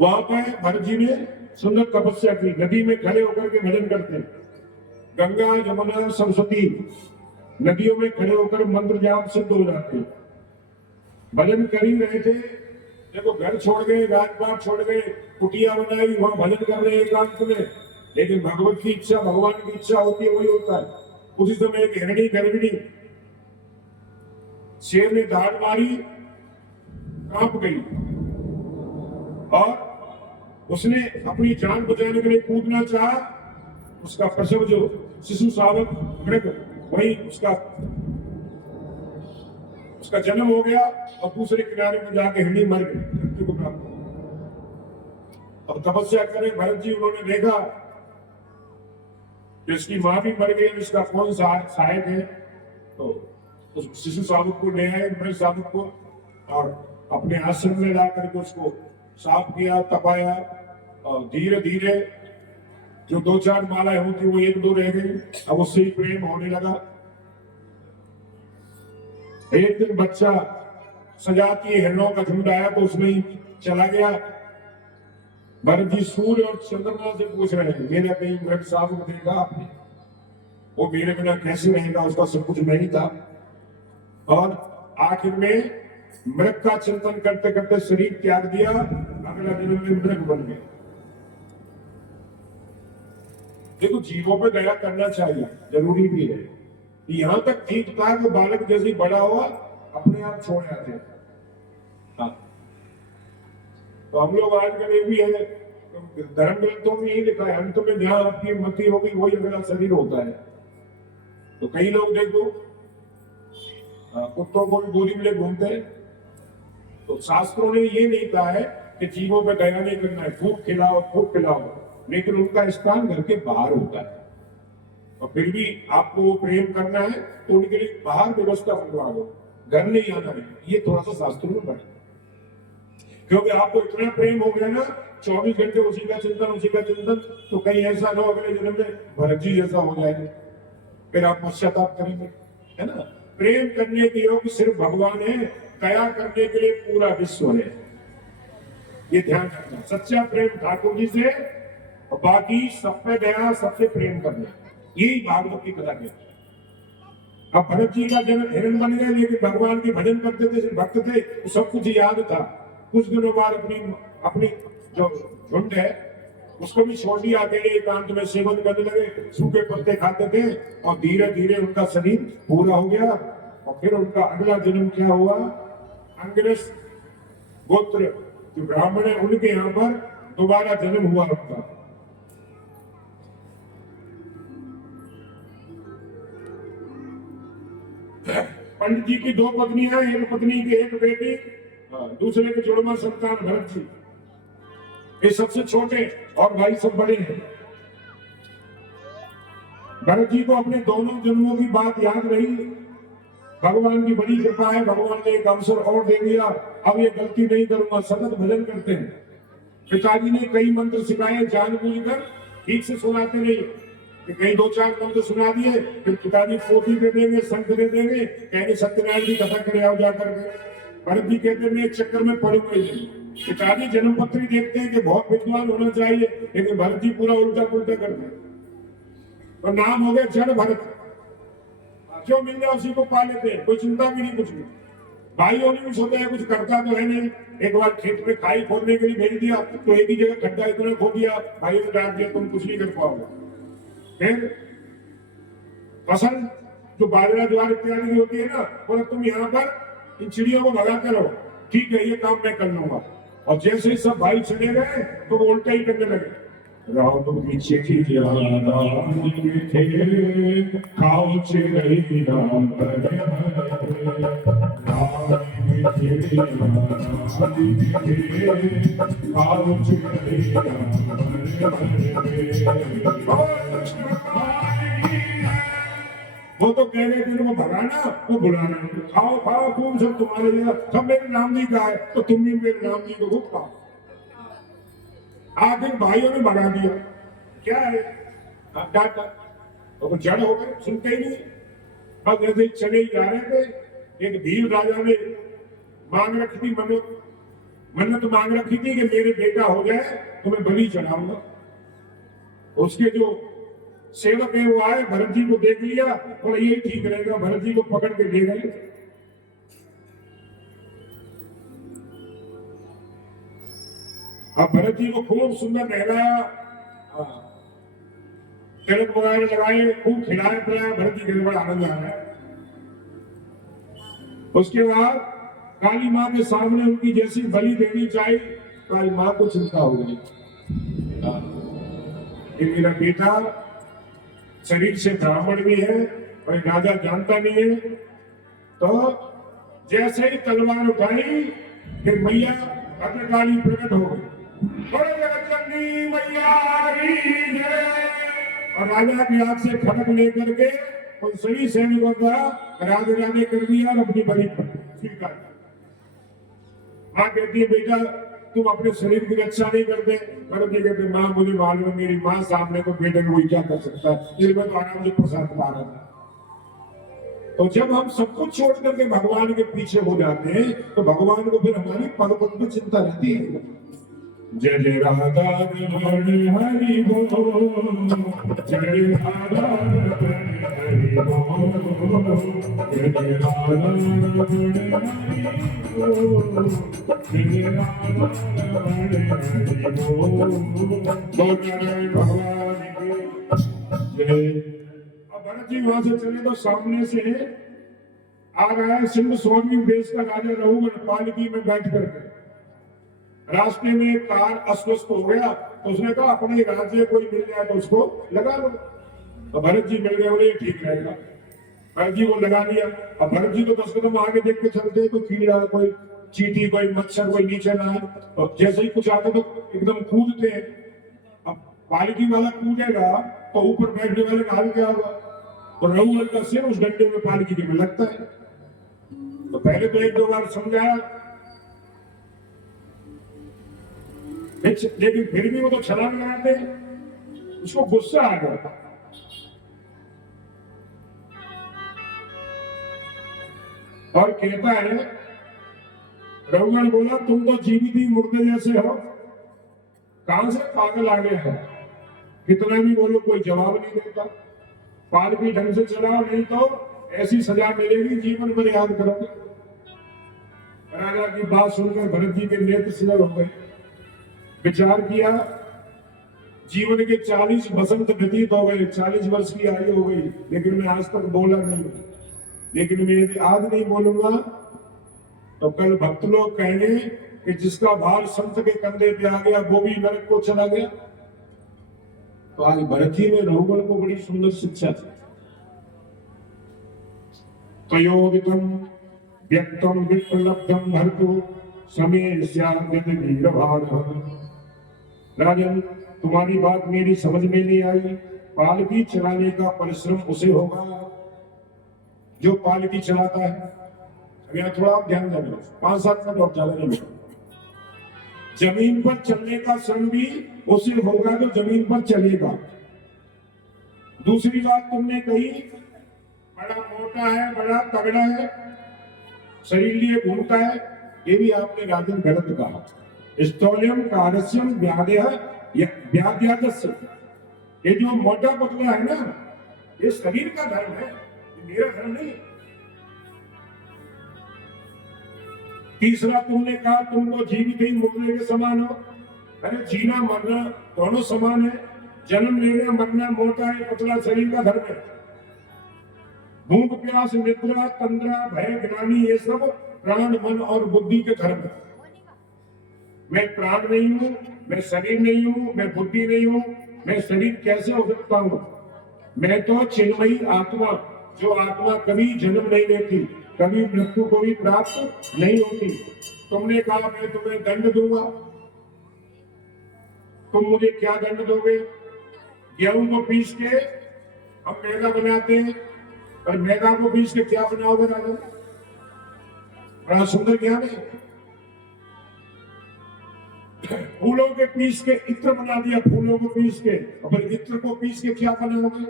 वहां पर भरत जी ने सुंदर तपस्या की, नदी में खड़े होकर के भजन करते हैं। गंगा यमुना सरस्वती नदियों में खड़े होकर मंत्र जाप सिद्ध हो जाते हैं। भजन कर ही रहे थे, देखो घर छोड़ गए, राजपाट छोड़ गए, कुटिया बनाई, वहां भजन कर रहे एकांत में। लेकिन भगवत की इच्छा, भगवान की इच्छा होती है, वही होता है। उसी समय एक हिरणी गर्भिणी, शेर ने दाढ़ मारी, कांप गई, और उसने अपनी जान बचाने के लिए कूदना चाहा। उसका प्रसव, जो शिशु शावक मृग, वही उसका जन्म हो गया, और दूसरे किनारे में जाके हिरणी मर गई, मृत्यु को प्राप्त। अब तपस्या करें भरत जी, उन्होंने देखा कि इसकी मां भी मर गई, इसका कौन सहायक है। तो उस शिशु शावक को ले आए, मृग शावक को, और अपने आश्रम में लाकर के उसको साफ किया, तपाया, और धीरे धीरे जो 2-4 मालाएं होती वो 1-2 रह गई। अब उससे ही प्रेम होने लगा। एक दिन बच्चा सजाती हिरणों का झुंड आया, तो उसमें ही चला गया। भरत जी सूर्य और चंद्रमा से पूछ रहे हैं, मेरा कहीं मृग शावक देखा आपने? वो मेरे बिना कैसे रहेगा, उसका सब कुछ नहीं था। और आखिर में मृग का चिंतन करते करते शरीर त्याग दिया, अगला दिन में मृग बन गए। देखो, जीवों पर दया करना चाहिए, जरूरी भी है। यहां तक ठीक था कि बालक जैसे बड़ा हुआ अपने आप छोड़ जाते हैं। हाँ, तो हम लोग आजकल ये भी है, धर्म ग्रंथों में यही लिखा है, अंत में जहां आपकी मृत्यु होगी वही अगला शरीर होता है। तो कई लोग देखो कुत्तों को भी गोदी में ले घूमते हैं। तो शास्त्रों ने ये नहीं कहा है कि जीवों पर दया नहीं करना है, खूब खिलाओ खूब खिलाओ, लेकिन उनका स्थान घर के बाहर होता है। और फिर भी आपको वो प्रेम करना है तो उनके लिए बाहर व्यवस्था बनवा दो, घर नहीं आना है। ये थोड़ा सा शास्त्रों में बने, क्योंकि आपको इतना प्रेम हो गया ना, 24 घंटे उसी का चिंतन, तो कहीं ऐसा ना हो अगले जन्म में भरत जी जैसा हो जाए, फिर आप पश्चाताप करेंगे, है ना। प्रेम करने के योग सिर्फ भगवान है, दया करने के लिए पूरा विश्व है। ये ध्यान रखना, सच्चा प्रेम ठाकुर जी से, और बाकी सब पे दया, सबसे प्रेम करना, यही भागवत की कथा है। अब भरत जी का जन्म हिरण बन गए, लेकिन भगवान के भजन करते थे, भक्त थे, तो सब कुछ याद था। कुछ दिनों बाद अपनी जो झुंड है उसको भी छोड़ दिया, अकेले एकांत में सेवन करने लगे, सूखे पत्ते खाते थे, और धीरे धीरे उनका शरीर पूरा हो गया। और फिर उनका अगला जन्म क्या हुआ, अंगिरस गोत्र जो ब्राह्मण है उनके यहाँ पर दोबारा जन्म हुआ उनका। पंडित जी की 2 पत्नियां, एक पत्नी की एक बेटी, दूसरे के जुड़वा संतान भरत जी। ये सबसे छोटे और भाई सब बड़े हैं। भरत जी को अपने दोनों जन्मों की बात याद रही। भगवान की बड़ी कृपा है, भगवान ने एक अवसर और दे दिया, अब ये गलती नहीं करूंगा, सतत भजन करते हैं। पिताजी ने कई मंत्र सिखाए, जानबूझकर ठीक से सुनाते नहीं, कि कहीं 2-4 मंत्र सुना दिए, फिर पिताजी पोथी दे देंगे, शंख दे देंगे, कहेंगे सत्यनारायण जी कथा करे आओ जाकर के। भरत जी कहते हैं एक चक्कर में पढ़ूंगा ही नहीं। पिताजी जन्मपत्री देखते हैं कि बहुत विद्वान होना चाहिए, लेकिन भरत जी पूरा उल्टा पुल्टा करते हैं। और नाम हो गया जड़ भरत, जो मिल जाए उसी को पा लेते हैं, कोई चिंता भी नहीं, कुछ भी। भाई होने में सोचा है, कुछ करता तो है नहीं। एक बार खेत में खाई खोदने के लिए भेज दिया, तो एक ही जगह खड्डा इतना खो दिया, भाई ने डांट दिया तुम कुछ नहीं कर पाओगे। फिर फसल जो बाजरा ज्वार इत्यादि होती है ना, बोला तुम यहाँ पर इन चिड़ियों को भगा करो, ठीक है ये काम मैं कर लूंगा। और जैसे ही सब भाई चले गए तो वो उल्टा ही करने लगे। राम की चिट्ठियां राम थे, खाओ चिड़ै राम भरे भरे। राम की चिट्ठियां राम थे, खाओ चिड़ै राम भरे भरे। वो तो कह रहे थे वो भगाना वो बुलाना, खाओ खाओ खूब सब तुम्हारे लिए, सब मेरे नाम जी का है तो तुम भी मेरे नाम जी को खूब खाओ। आखिर भाइयों ने भगा दिया। क्या है डांटा तो वो जड़ हो गए, सुनते ही नहीं। बस ऐसे ही चले ही जा रहे थे। एक भील राजा ने मांग रखी थी मन्नत, मन्नत मांग रखी थी कि मेरे बेटा हो जाए तो मैं बलि चढ़ाऊंगा। उसके जो सेवक है वो आए, भरत जी को देख लिया और यही ठीक रहेगा, भरत जी को पकड़ के ले गए। अब भरत जी को खूब सुंदर नहलाया, तिलक वगैरह लगाए, खूब खिलाया पिलाया। भरत जी के बड़ा आनंद आ रहा है। उसके बाद काली माँ के सामने उनकी जैसी बलि देनी चाहिए, काली माँ को चिंता हो गई कि मेरा बेटा शरीर से ब्राह्मण भी है और राजा जानता नहीं है। तो जैसे ही तलवार उठाई कि मैया भद्रकाली प्रकट हो गई, बड़े जगतजननी मैया की जय। और राजा की आंख से खड़क लेकर के उन सभी सैनिकों का राजा ने कर दिया और अपनी बलि स्वीकार। माँ कहती है बेटा तुम अपने शरीर की रक्षा नहीं करते। भरत जी कहते माँ मुझे मालूम है, मेरी माँ सामने तो बेटे को क्या कर सकता है, इसलिए मैं तो आराम से प्रसाद पा रहा था। तो जब हम सब कुछ छोड़ करके भगवान के पीछे हो जाते हैं तो भगवान को फिर हमारी पग पग में चिंता रहती है। जय जय राधा रमण हरि बोल, जय राधा रमण हरि बोल, जय जय राधा रमण हरि बोल, जय राधा रमण हरि बोल। भगवान की जय। अब भरत जी वहां से चले तो सामने से आ रहा है सिंह स्वामी देश का राजा रघुवर पालकी में बैठ करके। रास्ते में कार अस्वस्थ हो गया तो उसने कहा अपने राज्य कोई मिल जाए तो उसको लगा लो। तो भरत जी मिल गए, बोले ये ठीक रहेगा। भरत जी को लगा लिया। अब भरत जी तो 10 कदम आगे देख के चलते, कोई कीड़ा कोई चींटी कोई मच्छर कोई नीचे ना आए। और जैसे ही कुछ आते तो एकदम कूदते हैं। अब पालकी वाला कूदेगा तो ऊपर बैठने वाले का हाल क्या होगा। और रघुवर का सिर उस डंडे में पालकी के में लगता है। तो पहले तो 1-2 बार समझाया, लेकिन फिर भी वो तो छलांग लगाते हैं। उसको गुस्सा आ गया और कहता है, रघुवर बोला तुम तो जीवित ही मुर्दे जैसे हो, कहां से पागल आ गए हो। कितना भी बोलो कोई जवाब नहीं देता। पालकी ढंग से चलाओ नहीं तो ऐसी सजा मिलेगी जीवन भर याद करोगे। राजा की बात सुनकर भरत जी के नेत्र सिर हो गए। विचार किया, जीवन के 40 बसंत व्यतीत हो गए, 40 वर्ष की आयु हो गई, लेकिन मैं आज तक बोला नहीं। लेकिन मैं यदि आज नहीं बोलूंगा तो कल भक्त लोग कहेंगे कि जिसका भार संत के कंधे पे आ गया वो भी नरक को चला गया। तो आज भरत जी में रघुवर को बड़ी सुंदर शिक्षा थी। तयोदितम व्यक्तम विप्रलब्धम भर्तु समय स्याद्यत वीरभार। राजन तुम्हारी बात मेरी समझ में नहीं आई। पालकी चलाने का परिश्रम उसे होगा जो पालकी चलाता है। अब यहाँ थोड़ा आप ध्यान देना, 5-7 मिनट और ज्यादा नहीं। जमीन पर चलने का श्रम भी उसे होगा जो जमीन पर चलेगा। दूसरी बात तुमने कही बड़ा मोटा है बड़ा तगड़ा है शरीर लिए घूमता है, ये भी आपने राजन गलत कहा। स्थौल्यम कारस्यम व्याध्यादस्य, ये जो मोटा पतला है ना ये शरीर का धर्म है, ये मेरा धर्म नहीं। तीसरा तुमने कहा तुम तो जीवित ही मुर्दे के समान हो। अरे जीना मरना दोनों समान है। जन्म लेना मरना मोटा है पतला शरीर का धर्म है। भूख प्यास निद्रा तंद्रा भय ग्लानि ये सब प्राण मन और बुद्धि के धर्म है। मैं प्राण नहीं हूं, मैं शरीर नहीं हूं, मैं बुद्धि नहीं हूं, मैं शरीर कैसे हो सकता हूं? मैं तो चिन्मयी आत्मा, जो आत्मा कभी जन्म नहीं लेती, कभी मृत्यु को भी प्राप्त नहीं होती। तुमने कहा मैं तुम्हें दंड दूंगा, तुम मुझे क्या दंड दोगे? गेहूं को पीस के हम मैदा बनाते हैं, और मैदा को पीस के क्या बनाओगे राजा? बड़ा सुंदर ज्ञान है। फूलों के पीस के इत्र बना दिया, फूलों को पीस के, और फिर इत्र को पीस के क्या बनाओगे?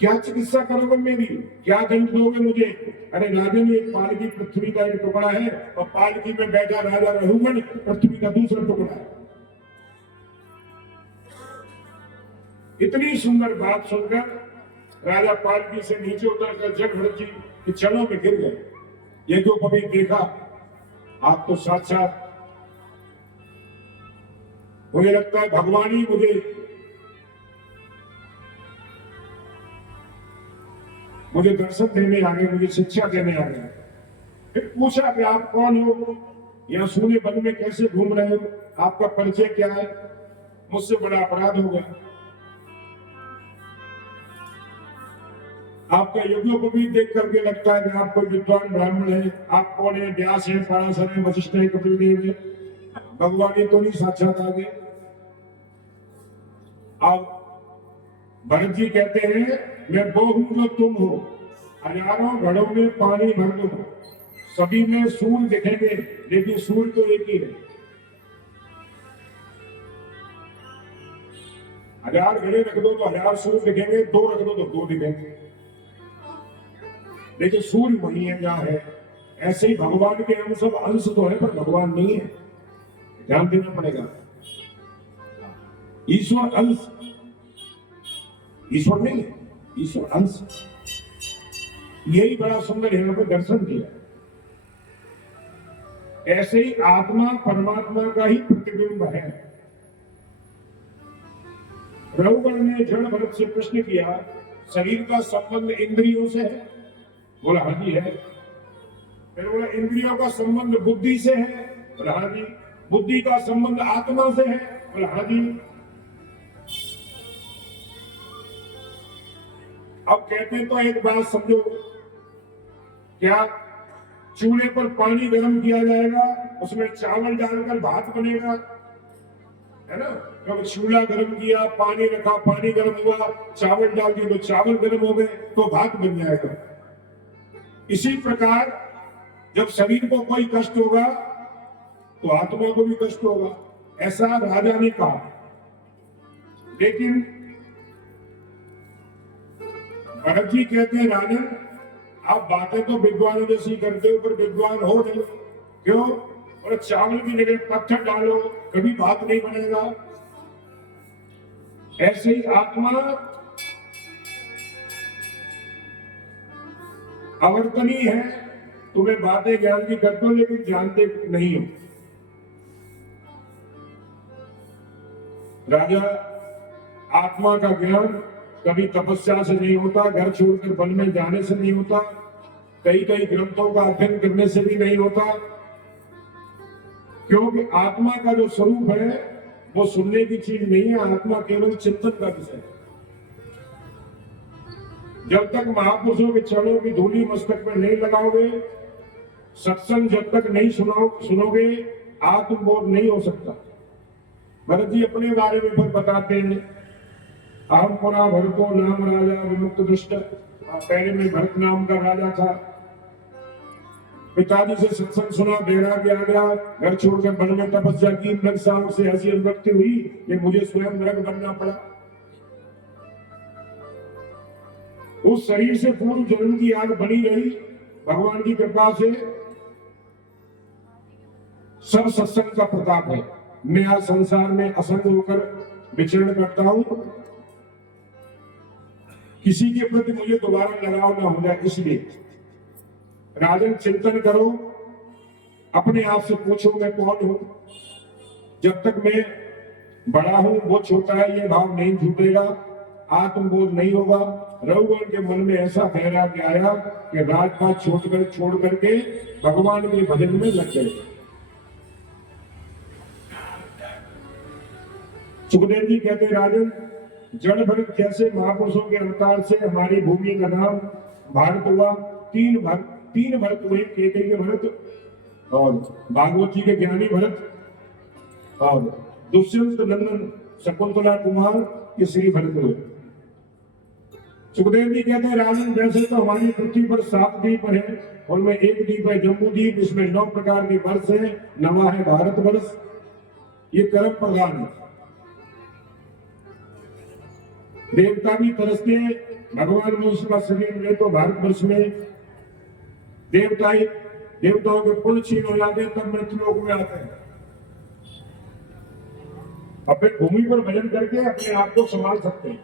क्या चिकित्सा करोगे मेरी? क्या दंड दोगे मुझे? अरे राजन, एक पालकी पृथ्वी का एक टुकड़ा है, और पालकी में बैठा राजा रघुगण पृथ्वी का दूसरा टुकड़ा है। इतनी सुंदर बात सुनकर राजा पालकी से नीचे उतरकर जग भरत जी के चरणों में गिर गए। ये जो कभी देखा, आप तो साक्षात, मुझे लगता है भगवान ही मुझे दर्शन देने आ गए, मुझे शिक्षा देने आ गए। फिर पूछा कि आप कौन हो, यहाँ सूने वन में कैसे घूम रहे हो, आपका परिचय क्या है? मुझसे बड़ा अपराध हो गया। आपका यज्ञोपवीत देख करके लगता है कि आप कोई विद्वान ब्राह्मण है। आप कौन है? व्यास है, पराशर है, वशिष्ठ है, कपिल देव है। भगवान ये तो नहीं साक्षात आ गए। अब भरत जी कहते हैं, मैं वो हूं जो तुम हो, हजारों घड़ों में पानी भर दो, सभी में सूर्य दिखेंगे, लेकिन सूर्य तो एक ही है। 1000 घड़े रख दो तो 1000 सूर्य दिखेंगे, 2 रख दो तो 2 दिखेंगे, लेकिन सूर्य वही है जहां है। ऐसे ही भगवान के हम सब अंश तो है, पर भगवान नहीं है, ध्यान देना पड़ेगा। ईश्वर अंश, ईश्वर नहीं, ईश्वर अंश। यही बड़ा सुंदर यहाँ पर दर्शन किया। ऐसे ही आत्मा परमात्मा का ही प्रतिबिंब है। रघुगण ने जड़ भरत से प्रश्न किया, शरीर का संबंध इंद्रियों से है? बोला हाँ जी है। फिर बोला इंद्रियों का संबंध बुद्धि से है? बोला हाँ जी। बुद्धि का संबंध आत्मा से है? बोला हाँ जी। अब कहते हैं तो एक बात समझो, क्या चूल्हे पर पानी गर्म किया जाएगा, उसमें चावल डालकर भात बनेगा, है ना? जब चूल्हा गर्म किया, पानी रखा, पानी गर्म हुआ, चावल डाल दिए तो चावल गर्म हो गए, तो भात बन जाएगा। इसी प्रकार जब शरीर को कोई कष्ट होगा तो आत्मा को भी कष्ट होगा, ऐसा राजा ने कहा। लेकिन भरत जी कहते हैं, राजन आप बातें तो विद्वानों जैसी करते हो, पर विद्वान हो नहीं। क्यों? और चावल की जगह पत्थर डालो, कभी भात नहीं बनेगा। ऐसे ही आत्मा आवर्तनी है। तुम्हें बातें ज्ञान की करते हो, लेकिन जानते नहीं हो। राजा, आत्मा का ज्ञान कभी तपस्या से नहीं होता, घर छोड़कर वन में जाने से नहीं होता, कई कई ग्रंथों का अध्ययन करने से भी नहीं होता। क्योंकि आत्मा का जो स्वरूप है वो सुनने की चीज नहीं है, आत्मा केवल चिंतन का विषय है। जब तक महापुरुषों के चरणों की धूली मस्तक में नहीं लगाओगे, सत्संग जब तक नहीं सुनोगे, आत्मबोध नहीं हो सकता। भरत जी अपने बारे में फिर बताते हैं, अहम पुरा भरतो नाम राजा विमुक्त दुष्ट। पहले में भरत नाम का राजा था, पिताजी से सत्संग सुना, वैराग्य आ गया, घर छोड़कर वन में तपस्या की, नरक सांप से ऐसी अनुरक्ति हुई कि मुझे स्वयं नरक बनना पड़ा। उस शरीर से पूर्व जन्म की आग बनी रही, भगवान की कृपा से सब सत्संग का प्रताप है। मैं आज संसार में असंग होकर विचरण करता हूं, किसी के प्रति मुझे दोबारा लगाव ना हो जाए। इसलिए राजन चिंतन करो, अपने आप से पूछो मैं कौन हूं। जब तक मैं बड़ा हूं वो छोटा है, ये भाव नहीं छूटेगा, आत्मबोध नहीं होगा। रघुगण के मन में ऐसा वैराग्य आया कि राजपाट छोड़ करके भगवान के भजन में लग गए। सुखदेव जी कहते हैं राजन, जड़ भरत जैसे महापुरुषों के अवतार से हमारी भूमि का नाम भारत हुआ। तीन भरत हुए, केकई के भरत और भागवत जी के ज्ञानी भरत और दुष्यंत नंदन शकुंतला कुमार के श्री भरत हुए। सुखदेव जी कहते हैं राजन, वैसे तो हमारी पृथ्वी पर 7 द्वीप है, उनमें एक द्वीप है जम्बू द्वीप, इसमें 9 प्रकार के वर्ष है, नवा है भारत वर्ष, ये कर्म प्रधान है। देवता भी तरसते भगवान मनुष्य का शरीर मिले तो भारत वर्ष में देवताओं के पुण्य क्षीण हो जाते हैं, तब मृत्यु लोक में आते हैं। अपने भूमि पर भजन करके अपने आप को संभाल सकते हैं।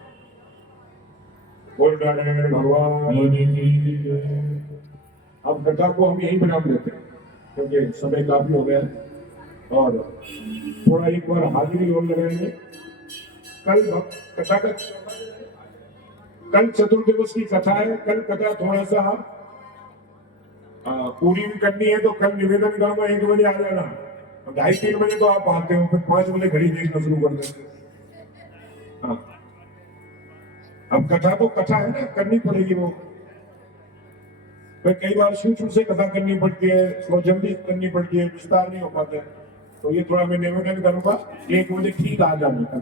बोल डाले भगवान की। अब कथा को हम यही विराम देते हैं क्योंकि समय काफी हो गया और थोड़ा एक बार हाजिरी और लगाएंगे। कल चतुर्दिवस की कथा है। कल कथा थोड़ा सा पूरी भी करनी है तो कल निवेदन करूंगा 1 बजे आ जाना, 2:30-3 बजे तो आप आते हो, फिर 5 बजे घड़ी देखना शुरू कर देते। हाँ, अब कथा तो कथा है ना, करनी पड़ेगी वो। कई बार शुरू से कथा करनी पड़ती है और जल्दी करनी पड़ती है, विस्तार नहीं हो पाते, तो ये थोड़ा मैं निवेदन करूंगा 1 बजे ठीक आ जाना।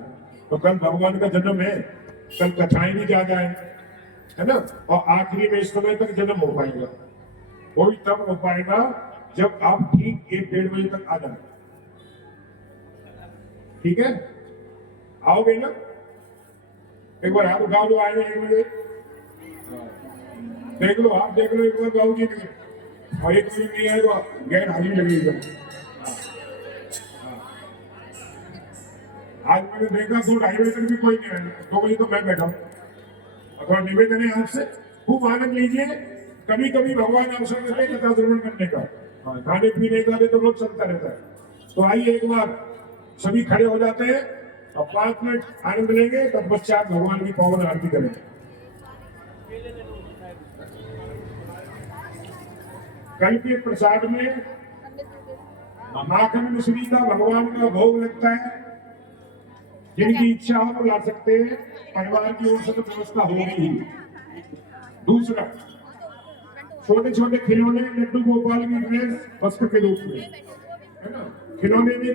तो कल भगवान का जन्म है, कल कथाएं भी ज्यादा है ना, और आखिरी में इस समय तक जन्म हो पाएगा। वो भी तब हो पाएगा जब आप ठीक 1-1:30 बजे तक आ जाए। ठीक है, आओगे ना? एक बार हाथ उठा लो, आए 1 बजे देख लो, आप देख लो एक बार बाबू जी ने, और 1 बजे नहीं आए तो गैर हाजिरी लगेगा। आज मैंने देखा 2-2:30 बजे तक भी कोई नहीं आया, 2 बजे तो मैं बैठा हूँ। अथवा निवेदन है आपसे, खूब आनंद लीजिए। कभी कभी भगवान अवसर देते हैं कथा श्रवण करने का, खाने पीने का तो रोज चलता रहता है। तो आइए एक बार सभी खड़े हो जाते हैं और 5 मिनट आनंद लेंगे, तब पश्चात भगवान की पावन आरती करेंगे। कल के प्रसाद में माखन मिश्री का भगवान का भोग लगता है। जिनकी इच्छा हो वो ला सकते हैं, परिवार की ओर से तो व्यवस्था होगी ही। दूसरा, छोटे छोटे खिलौने लड्डू गोपाल की ड्रेस वस्त्र के रूप में, है ना, खिलौने में